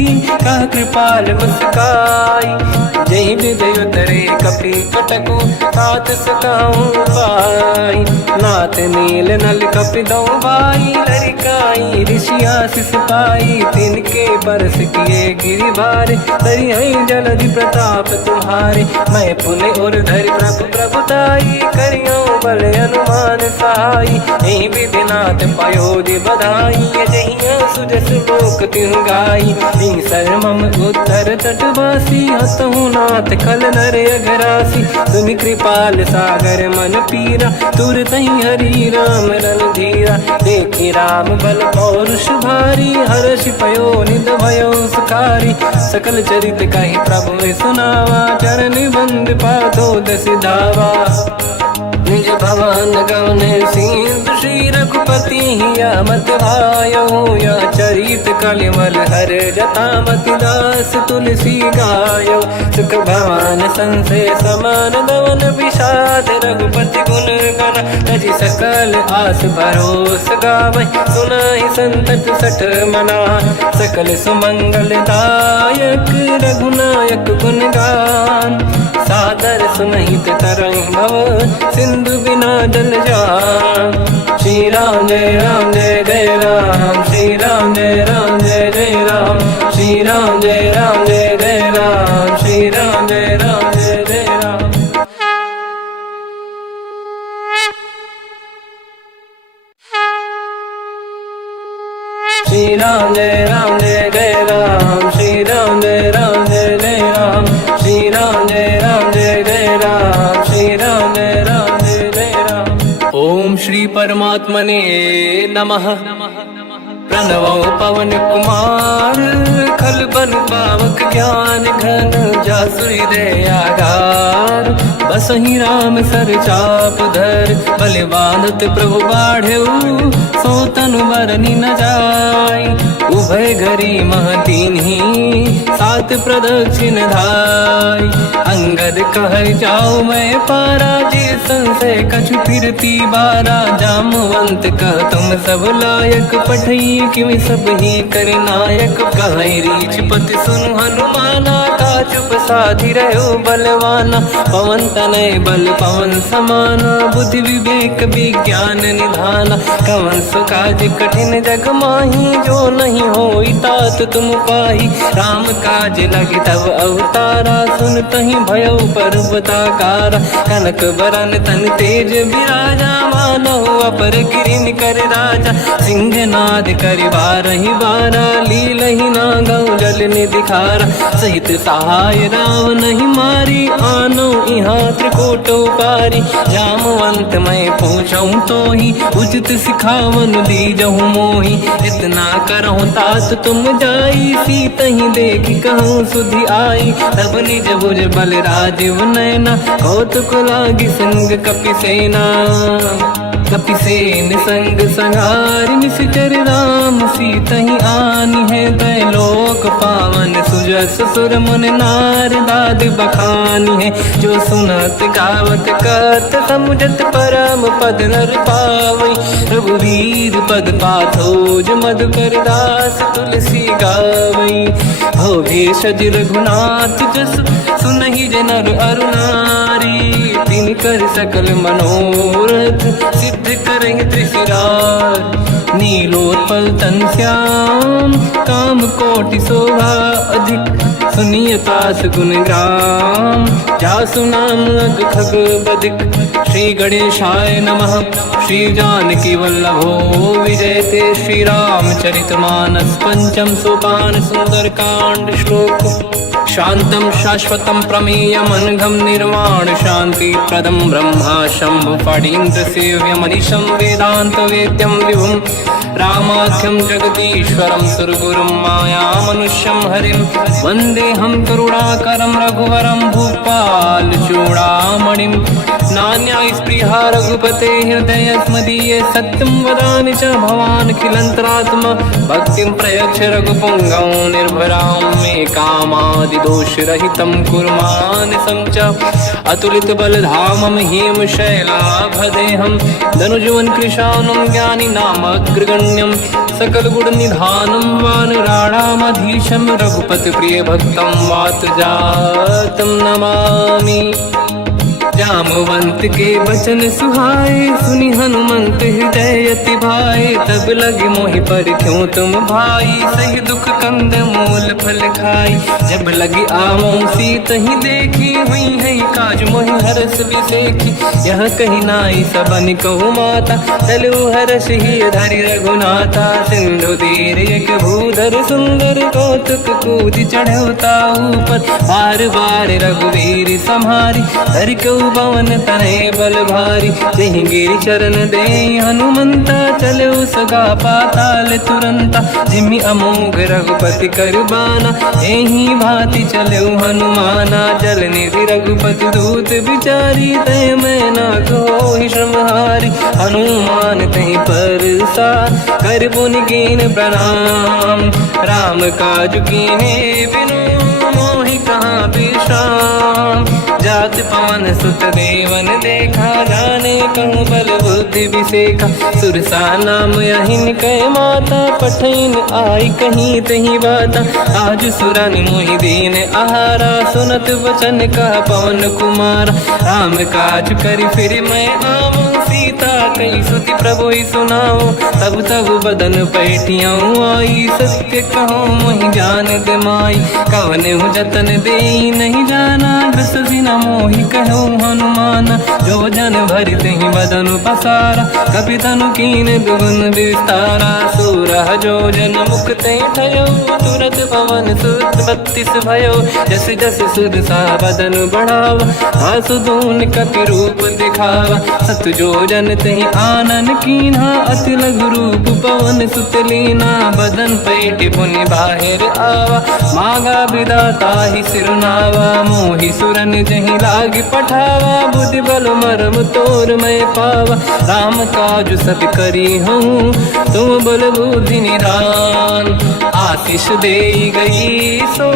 कह कृपाल मुस्काई। जय विदय उतरे कपि कटकु, तात सकाऊं पाई। नाथ नील नल कपि दो भाई, लरिकाई ऋषि आशीष पाई। तिनके परस किए गिरि भारे, तरिहै जलधि प्रताप तुम्हारे। मैं पुने और धरि प्रभु प्रभुताई, करियो बल अनुमान सहाई। यही विधिनाथ पयोधि बधाई, जहिया सुजस लोक तिहु गाई। सरमम उत्तर तटवासी, हतहु नाथ खल नर अघरासी। तुम कृपाल सागर मन पीरा, तुरत ही हरि राम रन धीरा। देखी राम बल पौरुष भारी, हर्ष पयो निध भयो सुखारी। सकल चरित कहि प्रभु सुनावा, चरण बंद पादो दस धावा। निज भवन गवन सिंधु, श्री रघुपति हिया मत भायो। या चरित कलिमल हर जटा, मति दास तुलसी गायो। सुख भवन संशय समान दवन, विषाद रघुपति गुण गण। तजि सकल आस भरोस गावै, सुनाहि संतत सठ मना। सकल सुमंगल दायक, रघुनायक गुण गान। सादर सुनहित तरंग भव, सिंधु बिना जल जान। श्री राम जय राम जय जय राम, श्री राम जय राम जय जय राम। श्री राम जय राम जय जय राम, श्री राम जय राम जय जय राम। श्री राम जय राम जय जय राम, श्री राम जय राम जय जय राम। श्री राम जय राम जय जय राम, श्री राम जय राम जय जय राम। ओम श्री परमात्मने नमः। प्रणवो पवन कुमार, खल बन पावक ज्ञान घन। जासुरी दयागार, बसहि राम सर चाप धर। बल बांधत प्रभु बाढ़ऊ, सो तनु बरनि न जाय। उभय घरी मह दीन्ही, सात प्रदक्षिण धाय। अंगद कह जाओ मैं पारा, जे संशय कछु फिरती बारा। जामवंत कह तुम सब लायक, पठई किमि सब ही कर नायक। कहि रीछ पति सुनु हनुमाना, का चुप साधि रहो बलवाना। पवन तनय बल पवन समाना, बुद्धि विवेक विज्ञान निधाना। कवन सो काज कठिन जग माही, जो नहीं होई तात तुम पाही। राम काज लगे तब अवतारा, सुनतहि भयो पर्वताकारा। कनक बरन तन तेज विराजा, मानहु अपर गिरिन कर राजा। सिंहनाद करि बारहि बारा, लीलहि नागौ जल निधिखारा। सहित सहाय राव नहीं मारी, आनो इहाँ त्रिकोट पारी। जामवंत मैं पूछऊँ तोहि, उचित सिखावन दीजहु मोहि। इतना करहु तात तुम जाई, सीतहि देखि कहूँ सुधि आई। तब निज भुज बल राजीव नयना, कौतुक लागी संग कपि सेना। कपिसेन संग संहारि, निश्चर राम सीतहि आनि है। दैलोक पावन सुजस सुर मुनि नार, दाद बखानी है। जो सुनत गावत कहत, समुझत परम पद नर पावै। रघुवीर पद पाथोज, मधुकर दास तुलसी गावै। हो भेषज रघुनाथ जस, सुनहि जे नर अरु नारी। तिन कर सकल मनोरथ, सिद्ध करहि त्रिशिरार। नीलोत्पल तन श्याम, काम कोटि शोभा अधिक। सुनिय तास गुण ग्राम, जासु नाम अग खग बदिक। श्री गणेशाय नमः। श्री जानकी वल्लभो विजयते, श्री रामचरित मानस। पंचम सोपान सुंदर कांड श्लोक। शांतं शाश्वतं प्रमेयमनघं, निर्वाण शांति प्रदं ब्रह्मा शंभु। फणीन्द्र सेव्यमनिशं, वेदांत वेद्यं विभुं। रामाख्यं जगदीश्वरं, सुरगुरुं मायामनुष्यं हरिं। वन्देऽहं करुणाकरं रघुवरं, भूपाल चूडामणिं। नान्यास्पृहा रघुपते हृदयस्मदीये, सत्यं वदामि च भवानखिलन्तरात्मा। भक्तिं प्रयच्छ रघुपुङ्गं, निर्भरां मे कामादि दोष रहितं कुर्मानसं च अतुलित बलधामं हेम शैलाभदेहं धनुजवन कृशानं ज्ञानिनामग्रगण्यं सकल गुण निधानं वानराणामधीशं रघुपति प्रिय भक्तं वात जातं नमामि। जामवंत के वचन सुहाए सुनि हनुमंत हृदय अति भाए तब लगे मोहि पर क्यों तुम भाई सही दुख कंद मूल फल खाई जब लगी आमो सीत ही देखी हुई है काज मोहि हरस बिसेखी यह कही नाई सबन कहु माता चलु हरस ही धरि रघुनाथा सिंधु तीर एक भूधर सुंदर कौतुक कूद चढ़ौता ऊपर बार बार रघुवीर सम्हारी हरि को पवन तनय बल भारी जहि गिरि चरण दे हनुमंता चलो सगा पाताल तुरंता जिमि अमोघ रघुपति कर बाना एहि भांति चलो हनुमाना जल निधि रघुपति दूत बिचारी तय मैं ना कोहि श्रमहारी हनुमान तहि परसा कर पुनि कीन प्रणाम राम काज कीन्हे बिनु मोहि कहाँ विश्राम जात पवन सुत देवन देखा जाने कहूँ बल बुद्धि विसेखा सुरसा नाम यहिन कह माता पठैन आई कहीं तही बाता आज सुरन मोहि दीन आहारा सुनत वचन का पवन कुमार राम काज करि फिर मैं आऊँ सीता कई सुति प्रभु सुनाओ तब तब बदन पैठियाँ आई सत्य कहो मोहि जान दमाई कवन हूँ जतन दे नहीं जाना ग्रस सिना मोहि कहो हनुमान जो जन भरि तहि बदन पसारा कपि तनु कीन दुगुन विस्तारा सूरह जो जन मुख ते ठयो तुरत पवन सुत 32 भयो जस जस सुध सा बदन बढ़ावा आसु दून कपि रूप दिखावा सत जो जन तहि आनन कीन्हा अति लघु रूप पवन सुत लीना बदन पैठ पुनि बाहिर आवा मागा विधाता ही सिरनावा मोहि सुरन जहि लाग पठावा बुद्धि बल मरम तोर मैं पावा राम काज सब करी हूँ तुम बल बुद्धि निधान आशीष दे गई सो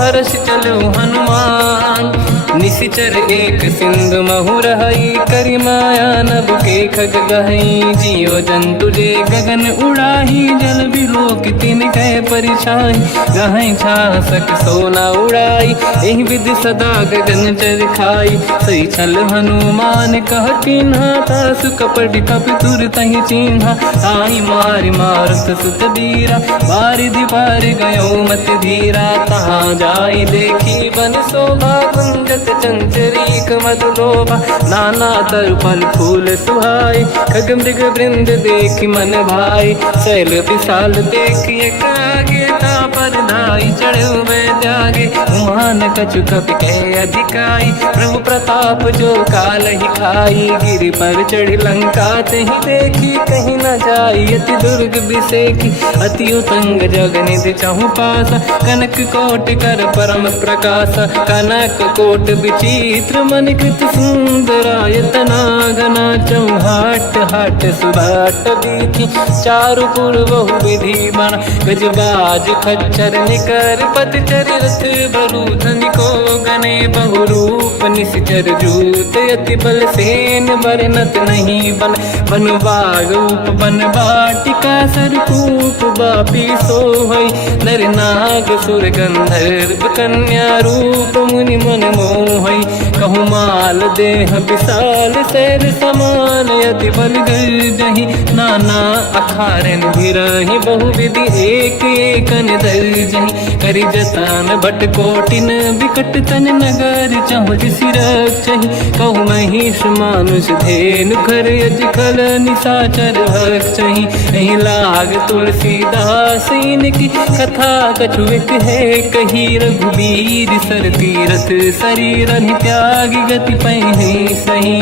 हर्ष चलो हनुमान निशिचर एक सिंधु महु रहई करि माया नभ के खग गहई जीव जंतु जे गगन उड़ाही जल बिलोक तिन कह परिछाई गहई छासक सोना उड़ाई एहि विधि सदा गगन चर खाई सही छल हनुमान कह किन्हा तासु कपट कपि तुर तहि चिन्हा आई मारि मारुत सुत बीरा बारिधि पार गयो मत धीरा तहाँ जाई देखी बन शोभा कुंजत चंचरीक मधुलोभा नाना तरु फल फूल सुहाई खग मृग वृंद देखि मन भाई शैल विशाल देखिए कागे पर धाई चढ़ो मैं त्यागे उमान कछु कपि कह अधिकाई प्रभु प्रताप जो काल ही खाई गिरि पर चढ़ लंका तहि देखी कहीं न जाई अति दुर्ग बिसेखी अति उतंग जग निधि चहु पासा कनक कोट कर परम प्रकाश कनक कोट विचित्र मन कृत सुंदरायतना घना चौहाट हाट सुभाट बीथी चारु पुर बहु विधि बन गजबाज खच्चर निकर पतचर रथ बरु धनिको गने बहु रूप निश्चर जूत अति बल सेन बरनत नहीं बन बन बाग उप बन बाटिका सरकूप बापी सोहई नर नाग सुर गंधर्व कन्या रूप मुनि मन मोहई कहु माल देह विशाल शैल समान यति बल गर्जहि नाना अखारन भिरहि बहु विधि एक एकन दर्जहि करि जतान भट कोटिन विकट तन नगर चहुज सिरक्षहि कहु महिष मानुष धेनु खर यज खल निशाचर भक्षहि एहि लाग तुलसीदास इनकी कथा कछुक है कही रघुबीर सर तीरथ शरीर त्याग गति पहि सही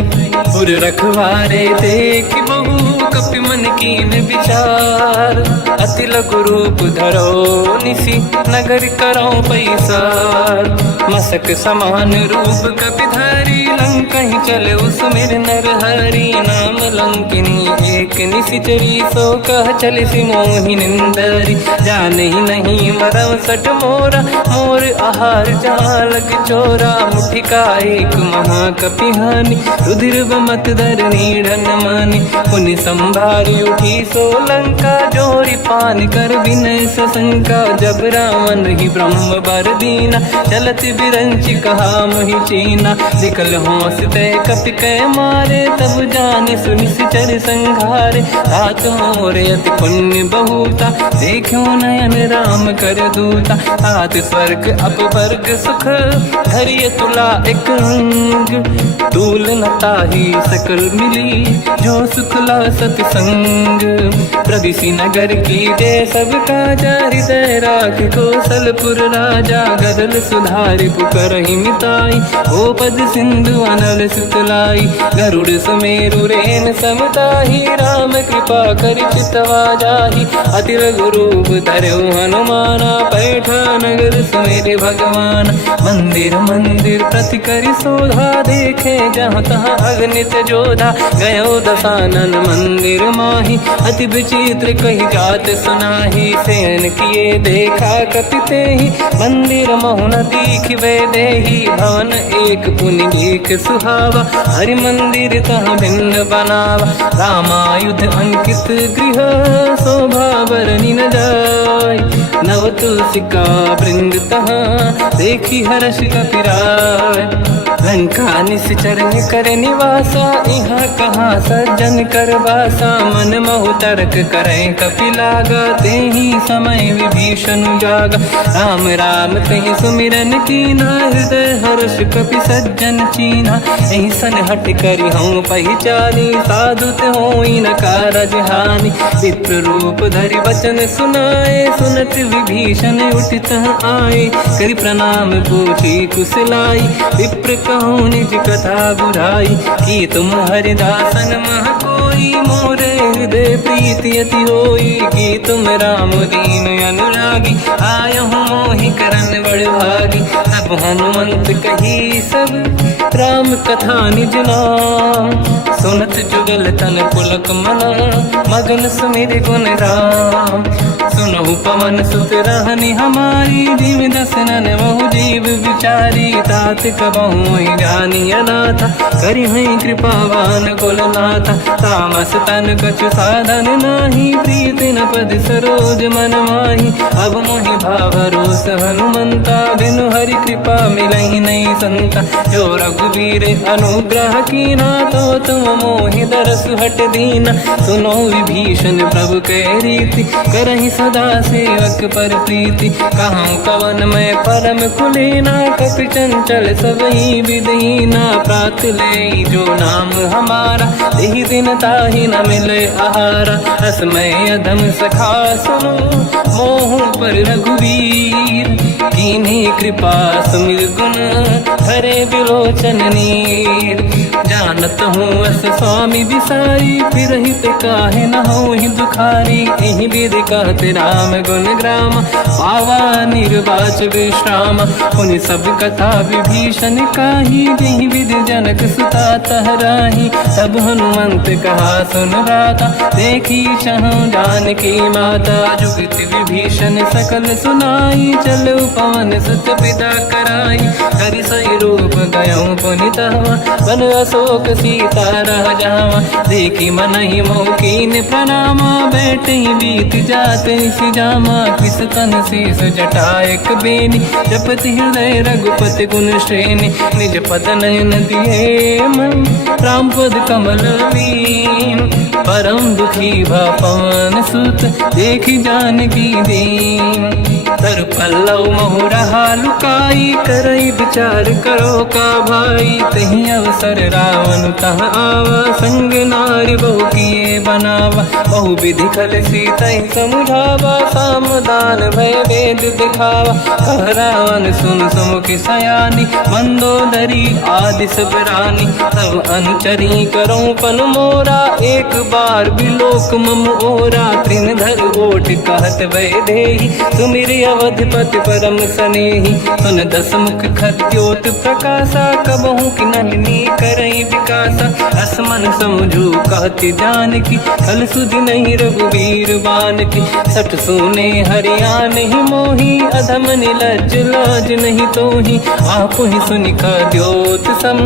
उर रखवारे देख बहु कपि मन कीन विचार, अति लघु रूप धरो निसी नगर करो पैसार। मसक समान रूप कपि धरी लंका ही चले उसमें नर हरि नाम लंकिनी एक निशिचरी सो कह चले सी मोहि निंदरी। जान ही नहीं मरम सट मोरा मोर आहार जहाँ लग चोरा, मुठिका एक महाकपि हानि रुधिर मत धरनी ढन मानी। पुनि संभारी उठी सो लंका जोरी पान कर विनय सशंका। जब रावण ही ब्रह्म बर दीना चलत बिरंच कहा मोहि चीना। निकल होश तय कपि कै मारे तब जाने सुनिश्चर संघारे। तात मोरे अति पुण्य बहुता देखो नयन राम कर दूता। तात स्वर्ग अपवर्ग सुख धरिय तुला एक अंग, तूल न ताहि सकल मिली जो सुखला सतसंग। प्रदिशि नगर की जय सब काजा हृदय राख कौशलपुर राजा। गदल सुधारि पुकरहि मिताई ओ पद सिंधु अनल सुतलाई। गरुड़ सुमेरु रेन समताहि राम कृपा कर चितवा जाहि। अति लघु रूप धरौ हनुमाना पैठा नगर सुमेरे भगवान। मंदिर मंदिर प्रति करि शोधा देखे जहाँ तहाँ अगणित जोधा। गयो दशानन मंदिर माही अति विचित्र कही जात सुनाही। सेन किए देखा कपि तेहि मंदिर महु न दीखिबे देहि। भवन एक पुनि एक सुहावा हरि मंदिर तहाँ भिन्न बनावा। रामायुध अंकित गृह शोभा बरनि न जाय। नव तुलसी का वृंद तहाँ देखी हर्ष कपि राय। लंका निश्चर कर निवासा यहाँ कहाँ सज्जन कर वासा। मन महु तर्क करें कपि लागा तेहि समय विभीषण जागा। राम राम तेहि सुमिरन कीना हृदय हर्ष कपि सज्जन चीना। एहि सन हट करि हूँ पहिचानी साधु होई न कारज हानि। विप्र रूप धरि वचन सुनाए सुनत विभीषण उठित आए। करि प्रणाम पूछी कुशलाई विप्र कहूँ निज कथा बुराई। कि तुम हरिदासन मह कोई मोरे हृदय प्रीति अति होई। कि तुम राम दीन अनुरागी आय हूँ मोहि करन बड़ भागी। तब हनुमंत कही सब राम कथा निज नाम। सुनत जुगल तन पुलक मना मगन सुमिर गुण राम। सुनहु पवन सुत रहनि हमारी जीव दसनन महु जीव विचारी। तात कबहु जानी अनाथा करि हई कृपावान कुलनाथा। तामस तन कछु साधन नाही प्रीति न पद सरोज मन माही। अब मोहि भावरोस हनुमंता बिनु हरि कृपा मिलहि नहीं संता। जो रघुवीर अनुग्रह कीना तो तुम मोहि दरस हट दीना। सुनो विभीषण प्रभु के रीति करहि सदा सेवक पर प्रीति। कहूँ कवन मैं परम कुलीना कपि चंचल सबई विदहीना। प्रात ले जो नाम हमारा यही दिन ताहि न मिले आहारा। असमय अधम सखा सुनो मोह पर रघुवीर। कीन्ही कृपा सुमिर गुण हरे बिलोचन नीर। जानत हूँ अस स्वामी बिसारी फिर हित काहे न हो ही दुखारी। यही विधि कहते राम गुण ग्राम पावा निर्वाच विश्राम। पुनि सब कथा विभीषण काही यही विधि जनक सुता तहराही। तब हनुमंत कहा सुन राता देखी चहु जानकी माता। जुगति विभीषण सकल सुनाई चलो पवन सुत पिता कराई। हरि सही रूप गयो पुनितवा बन अशोक सीता रह जावा। देखी मन ही मोकीन प्रणामा बैठ ही बीत जाते सिजामा। किस तन शेष जटायक बेनी जपति हृदय रघुपति गुण श्रेणी। निज पद नयन दिए मन राम पद कमल लीन। परम दुखी भा पवन सुत देखी जानकी दीन। तर पल्लव महु रहा लुकाई, करई विचार करो का भाई। तही अवसर रावण तह आवा, संग नारी बहु किए बनावा। बहु विधि खल सीता समुझावा, सामदान भय वेद दिखावा। कह रावण सुन सुमुखी सयानी, मंदोदरी आदि सब रानी। तब अनुचरी करो पन मोरा, एक बार बिलोक मम ओरा। तृणधर ओट कहत भय देहि, सुमिर अवधपति परम सनेहि। सुन दस मुख खद्योत प्रकाशा, कबहु कि नलिनी करई विकासा। असमन समझू कहति जानकी, कल सुधि नहीं रघुवीर बानकी। सठ सुने हरिया नहीं मोही, अधम निलज्ज लाज नहीं तोही। आप ही सुनि खद्योत सम,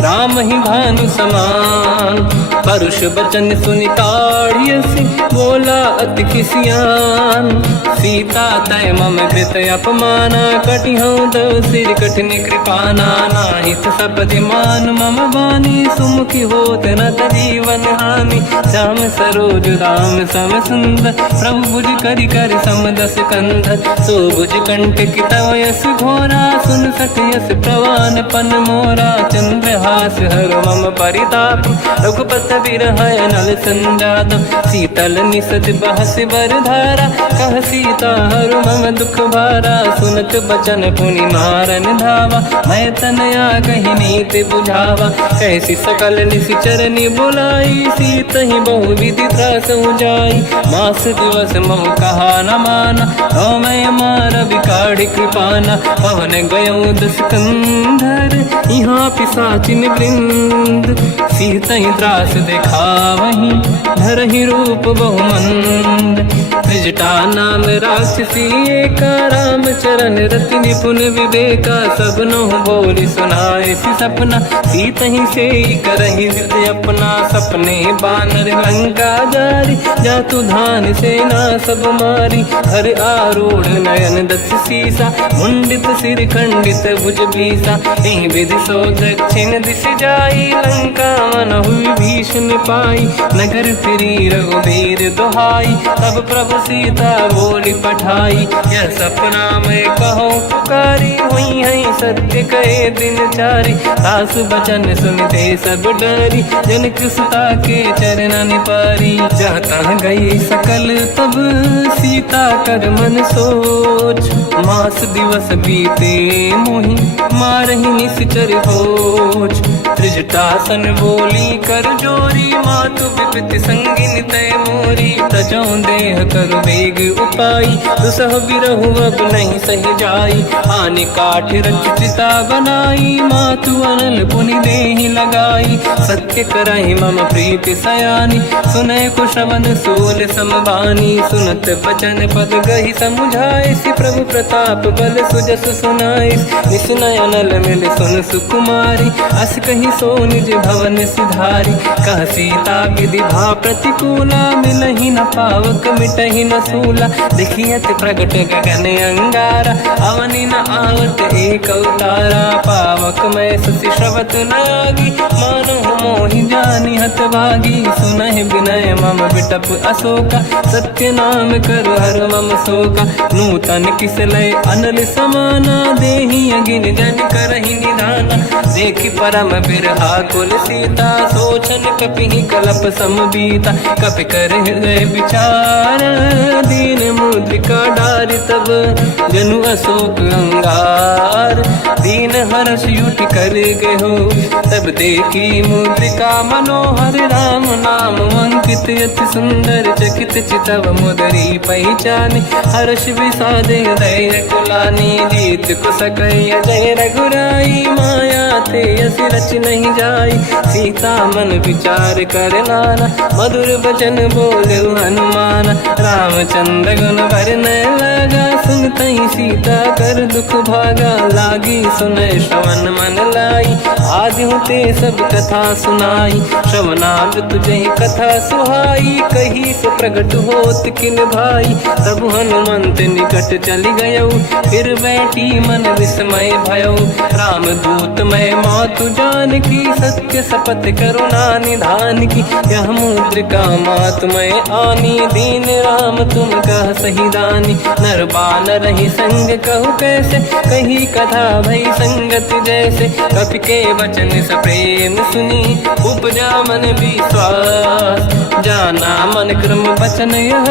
राम ही भानु समान। परुष बचन सुनि ताड़ियसि, बोला अति किसियान। सीता तय मम कृत अपमाना, कटिहउँ दो सिर कठिन कृपाना। नाहित सपदि मान मम बानी, सुमुखी होत न जीवन हानि। श्याम सरोज राम सम सुंदर, प्रभु भुज करि कर सम दस कंधर। सो भुज कंटक तव यस घोरा, सुन सठ यस प्रवान पन मोरा। चंद्रहास हर मम परिताप, रघुपत बिरह नल संजात। शीतल निसत बहस बर धारा, कह सीता हर मम दुख भारा। सुनत बचन पुनि मारन धावा, मैं तनया कही नीति बुझावा। कैसी सकल निशिचरनि बुलाई, सीत ही बहु विधि त्रास जाई। मास दिवस महु कहा न माना, तो मैं मार बिकाढ़ कृपाना। पवन गयो दस कंधर, यहाँ पिशाचिन वृंद। सीत ही त्रास दिखावहीं, धरहि रूप बहुमंद। त्रिजटा नाम राक्षसी एका, राम चरण रति निपुण विवेका। सबनो बोली सुनाए सि सपना, सीत ही से करहि जिद अपना। सपने बानर लंका जारी, जातु धान सेना सब मारी। हर आरूढ़ नयन दस सीसा, मुंडित सिर खंडित भुज बीसा। एहि विधि सो दक्षिण दिश जाई, लंका मनहु विभीषण पाई। नगर फिरी रघुबीर दुहाई, तब प्रभु सीता बोली पठाई। यह सपना मैं कहूँ पुकारी, हुई है सत्य कहे दिन चारी। सास बचन सुनते सब डरी, जनक सुता के चरणन पारी। जाता गई सकल तब सीता कर मन सोच, मास दिवस बीते मोहि मारहि निश्चर होच। त्रिजटासन बोली कर जोरी, मातु विपित संगिन तय मोरी। तजौ देह कर वेग उपाई, दुसह बिरहु अब नहीं सही जाई। आने काठ रचिता बनाई, मातु अनल पुनि देहि लगाई। सत्य करहि मम प्रीति सयानी, सुनय कुशवन सूल समबानी। सुनत बचन पद गहि समुझाए, सि प्रभु प्रताप बल सुजस सुनाई। निसनय अनल मिल सुन सुकुमारी, अस कहि सो निज भवन सिधारी। कह सीता विधि भा प्रतिकूला, मिलहि न पावक मिटहि न सूला। देखियत प्रगट गगन अंगारा, अवनि न आवत एक अवतारा। पावक मैं ससि श्रवत न आगी, मानहु मोहि जानि हत भागी। सुनहि विनय मम बिटप अशोका, सत्य नाम कर हर मम शोका। नूतन किसलय अनल समाना, देहि अगिन जन करहि निधाना। देखि परम बिरहा कुल सीता, सोचन कपिहि कलप समबीता। कपि कर हृदय विचार, दीन मुद्रिका डारि तब जनु अशोक अंगार। दीन हर्ष युट कर गेहो, तब देखी मुद्रिका मनोहर। राम नाम अंकित अति सुंदर, चकित चितव मुदरी पहचान। हर्ष विषाद हृदय कुलानी, जीत कुसकय जय रघुराई। माया ते यस रच नहीं जाई, सीता मन विचार कर नाना। मधुर बचन बोले हनुमान, रामचंद्र गुण वरन लगा। सुनतहि सीता कर दुख भागा, लागी सुने श्रवण मन लाई। आदि होते सब कथा सुनाई, श्रवणाल तुझे कथा सुहाई। कही से प्रगट होत किन भाई, तब हनुमंत निकट चली गयो। फिर बैठी मन विस्मय भयो, राम दूत मैं मातु जान की। सत्य शपथ करुणा निधान की, यह मुद्रिका मातु मैं आनी। दीन राम तुम कह सही दानी, नर बानर ही संग कहु कैसे। कही कथा भई संगत जैसे, कपि के वचन सप्रेम सुनी। उपजा मन विश्वास, जाना मन क्रम वचन यह।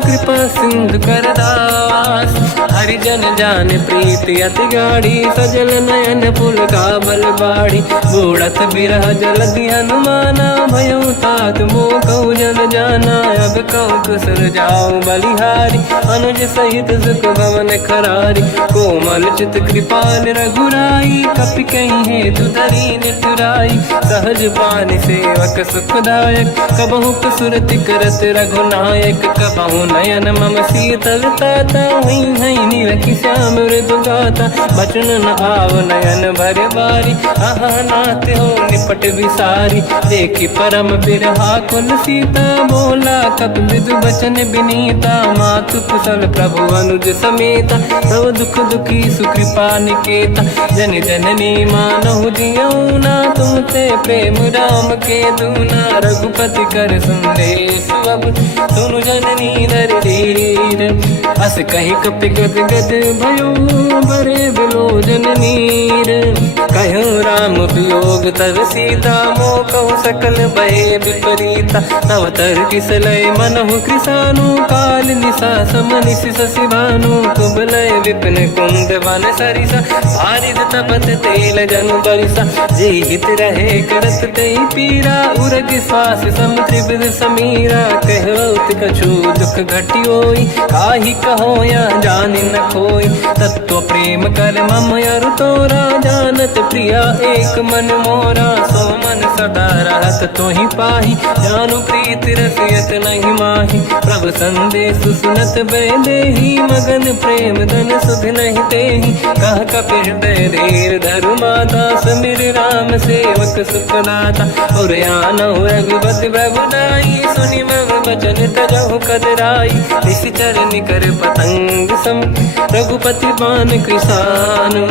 कृपा सिंधु कर दास, हरिजन जान प्रीति अति गाढ़ी। सजल नयन पुलकावल बाड़ी, बूढ़त बिरह जलधि हनुमाना। भयो तात मोह कहु जल जाना, अब कहु कुशल जाओ बलिहारी। अनुज सहित सुख भवन खरारी, कोमल चित कृपाल रघुराई। कपि कहीं हेतु धरी नितुराई, सहज पानि सेवक सुखदायक। कबहु कसुरति करत रघुनायक, कबहु नयन मम शीतल ताता। हई हई नीलखि श्याम मृदु गाता, बचन न आव नयन भर बारी। आहा नाथ हो निपट विसारी, देखी परम बिरहा कुल सीता। बोला कपि विदु बचन बिनीता, मातु कुशल प्रभु अनुज समेता। सब दुख दुखी सुकृपा निकेता, जन जननी मानहु जियौना। तुमसे प्रेम राम के दूना, रघुपति कर संदेश अब सुनु जननी नर धीर। अस कहीं कपि गद गद भयो, बरे बिलोचन नीर। कहूँ राम वियोग तब सीता, मोह कहु सकल भय विपरीता। तव तर किसलय मनहु कृसानु, काल निशा समनिश शशि भानु। कुबलय विपिन कुंद वन सरिसा, बारिद तपत तेल जनु बरिसा। जे हित रहे करत ते पीरा, उरग श्वास सम त्रिविध समीरा। कहत कछु दुख घटियोई, काहि कहो या जानि न खोई। तत्व प्रेम कर मम अरु तोरा, जानत प्रिया एक मन मोरा। सो मन सदा रहत तोहि पाही, जानु प्रीत रसियत नहीं माही। प्रभु संदेश सुनत बैदेही, मगन प्रेम धन सुध नहीं तेहि। कह कपि हृदय धीर धरु माता, समिर राम सेवक सुखदाता। और आनहु रघुपति प्रभु नाई, सुनि मम वचन तजहु कदराई। निश्चर निकर पतंग सम, रघुपति बान कृसानु।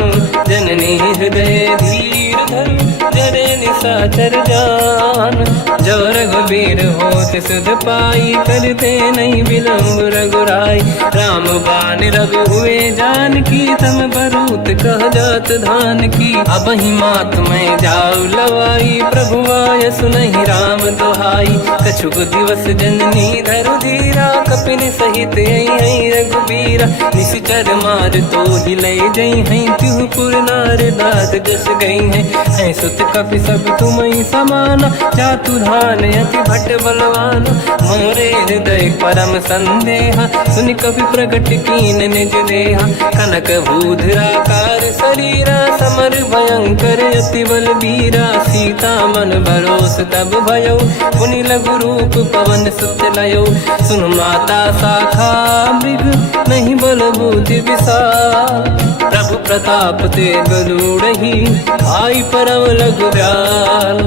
जननी हृदय धीर धरु, जरे निशाचर जान। जो रघुबीर होत सुध पाई, करते नहीं विलम्ब रघुराई। राम बान रघु हुए जानकी, तम बरूत कह जात धान की। अब ही मात मैं जाऊ लवाई, प्रभु आय सुनहि राम दोहाई। कछुक दिवस जननी धरु धीरा, कपिन सहित आई रघुबीरा। निश्चर मार तो ही ले जई हैं, तिहु पुर नार दाद जस गई हैं। सुत कपि सब तुमहि समाना, जातु धान अति भट बलवाना। मोरे हृदय परम संदेहा, सुनि कपि प्रगट कीन निज देहा। कनक भूधराकार शरीरा, समर भयंकर अति बलबीरा। सीता मन भरोस तब भयो, पुनि लघु रूप पवन सुत लयो। सुन माता शाखा मृग, नहीं बल बुद्धि विशाल। प्रभु प्रताप ते गरुड़हि, आई परम लघु दयाल।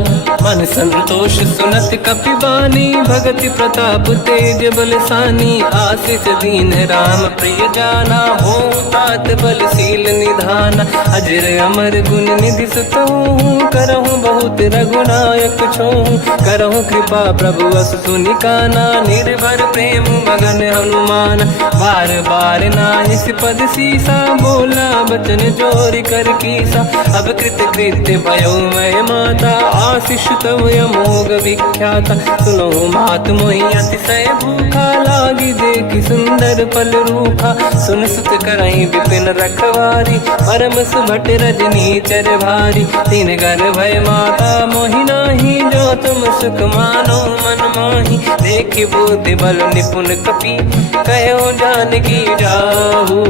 मन संतोष सुनत कपि बानी, भगति प्रताप तेज बलसानी। आशीष दीन राम प्रिय जाना, हो तात बलशील निधान। अजर अमर गुण निधि सुतहु, करहु बहुत रघुनायक छोहु। करहु कृपा प्रभु अस सुनि काना, निर्भर प्रेम मगन हनुमान। बार बार नाहिस पद सीसा, बोला बचन जोरि कर कीसा। अब कृत कृत्य भयो मैं माता, आशीष तव अमोघ विख्याता। सुनो मात मोहि अतिशय भूखा, लागी देखि सुंदर फल रूखा। सुन सुत करहि विपिन रखवारी, परम सुभट रजनी चर भारी। तीन घर भय माता मोहि नाही, जो तुम सुख मानो मन माही। देखि बुद्धि बल निपुण कपि, कहो जानकी जाहू।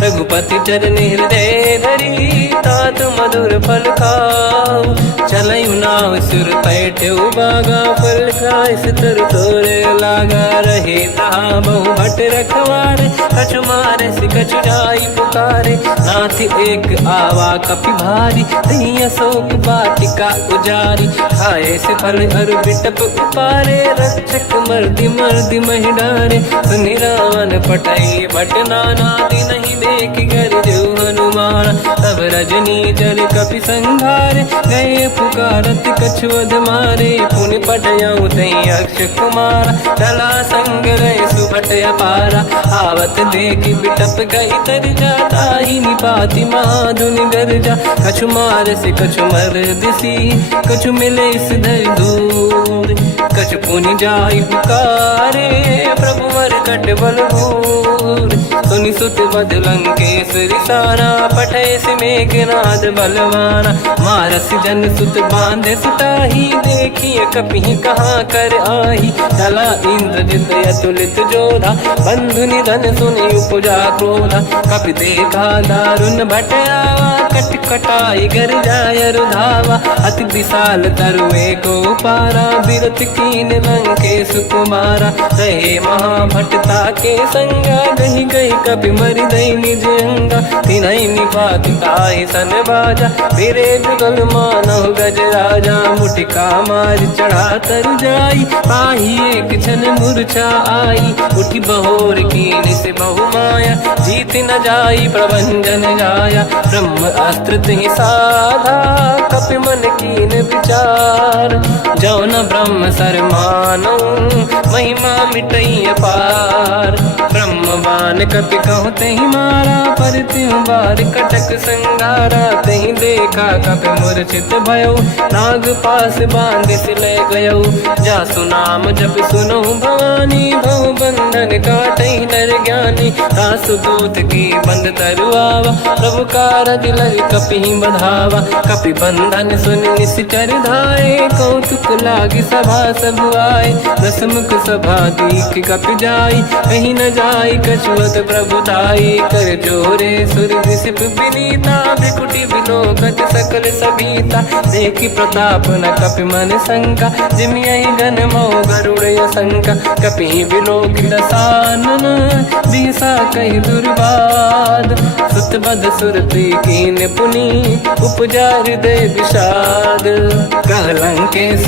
रघुपति चरण हृदय धरी, तात मधुर फल खाऊ। चलऊ नाव सुर पैठ्यऊ बागा, फल खाय सित सुर तोरे लागा रहे तहाँ बहु भट रखवारे कछु मारे से कछु जाई पुकारे नाथ एक आवा कपि भारी तही अशोक वाटिका उजारी खाए से फल हर बिटप उपारे रक्षक मर्दी मर्दी महि डारे सुनि रावण पटई भट नानादि नहीं देख कर जो हनुमान तब रजनी जल कपि संघारे गए पुकारत कछुअध मारे पुनि पटयऊ तई अक्ष कुमारा चला संग रहे सुभट अपारा आवत देखी बिटप गई तर जाता ही निपाति माधुनि गर्जा कछु मार से कछु मर दिसी कछु मिले इस धर दूर कछु पुनि जाई पुकारे प्रभु मर कट बलभूर सुनि सुत बद लंकेश्वरी सारा पठे से मेघनाद बलवाना मारस जन सुत बांधे सुताही देखिए कपि कहाँ कर आही चला इंद्रजित अतुलित जोधा बंधु निधन सुनि उपजा क्रोधा कपि देखा दारुण भट आवा कट कटाई गर जाय रुधावा अति विशाल तरुए को पारा बिरत कीन लंकेश कुमारा रहे महाभटता के संगा गही गई कपि मरि दई निज अंगा तिनहि निपाति ताहि सन बाजा फिरे जुगल मानव गज राजा मुटिका मार चढ़ा तर जाई पाही एक क्षण मूर्छा आई उठी बहोर कीन से बहु माया जीत न जाई प्रभंजन जाया ब्रह्म अस्त्र तिहि साधा कपि मन कीन विचार जो न ब्रह्म सर मानो महिमा मिटई अपार ब्रह्मवान कपि कहु तहि मारा पर त्यों बार कटक संगारा तहि देखा कपि मूर्छित भयो नाग पास बांध सिले गयो जा सुनाम जब सुनो भवानी भव बंधन काटई नर ज्ञानी दास दूत की बंद तरुआवा प्रभु कारज लग कपि बढ़ावा कपि बंधन सुन निश्चर धाये कौतुक लागी सभा सब आए दसमुख सभा दीख कपि जाई कहीं न जाई कछुअत प्रभुताई कर जोरे सुर दिसिप विनीता बिकुटी विलोकत सकल सबीता देखी प्रताप न कपि मन शंका जिमियहि गन मो गरुड़ शंका कपि विलोकित सानन दिशा कहि दुर्वाद सुत बद सुरति कीन पुनि उपजा हृदय विषाद कह लंकेश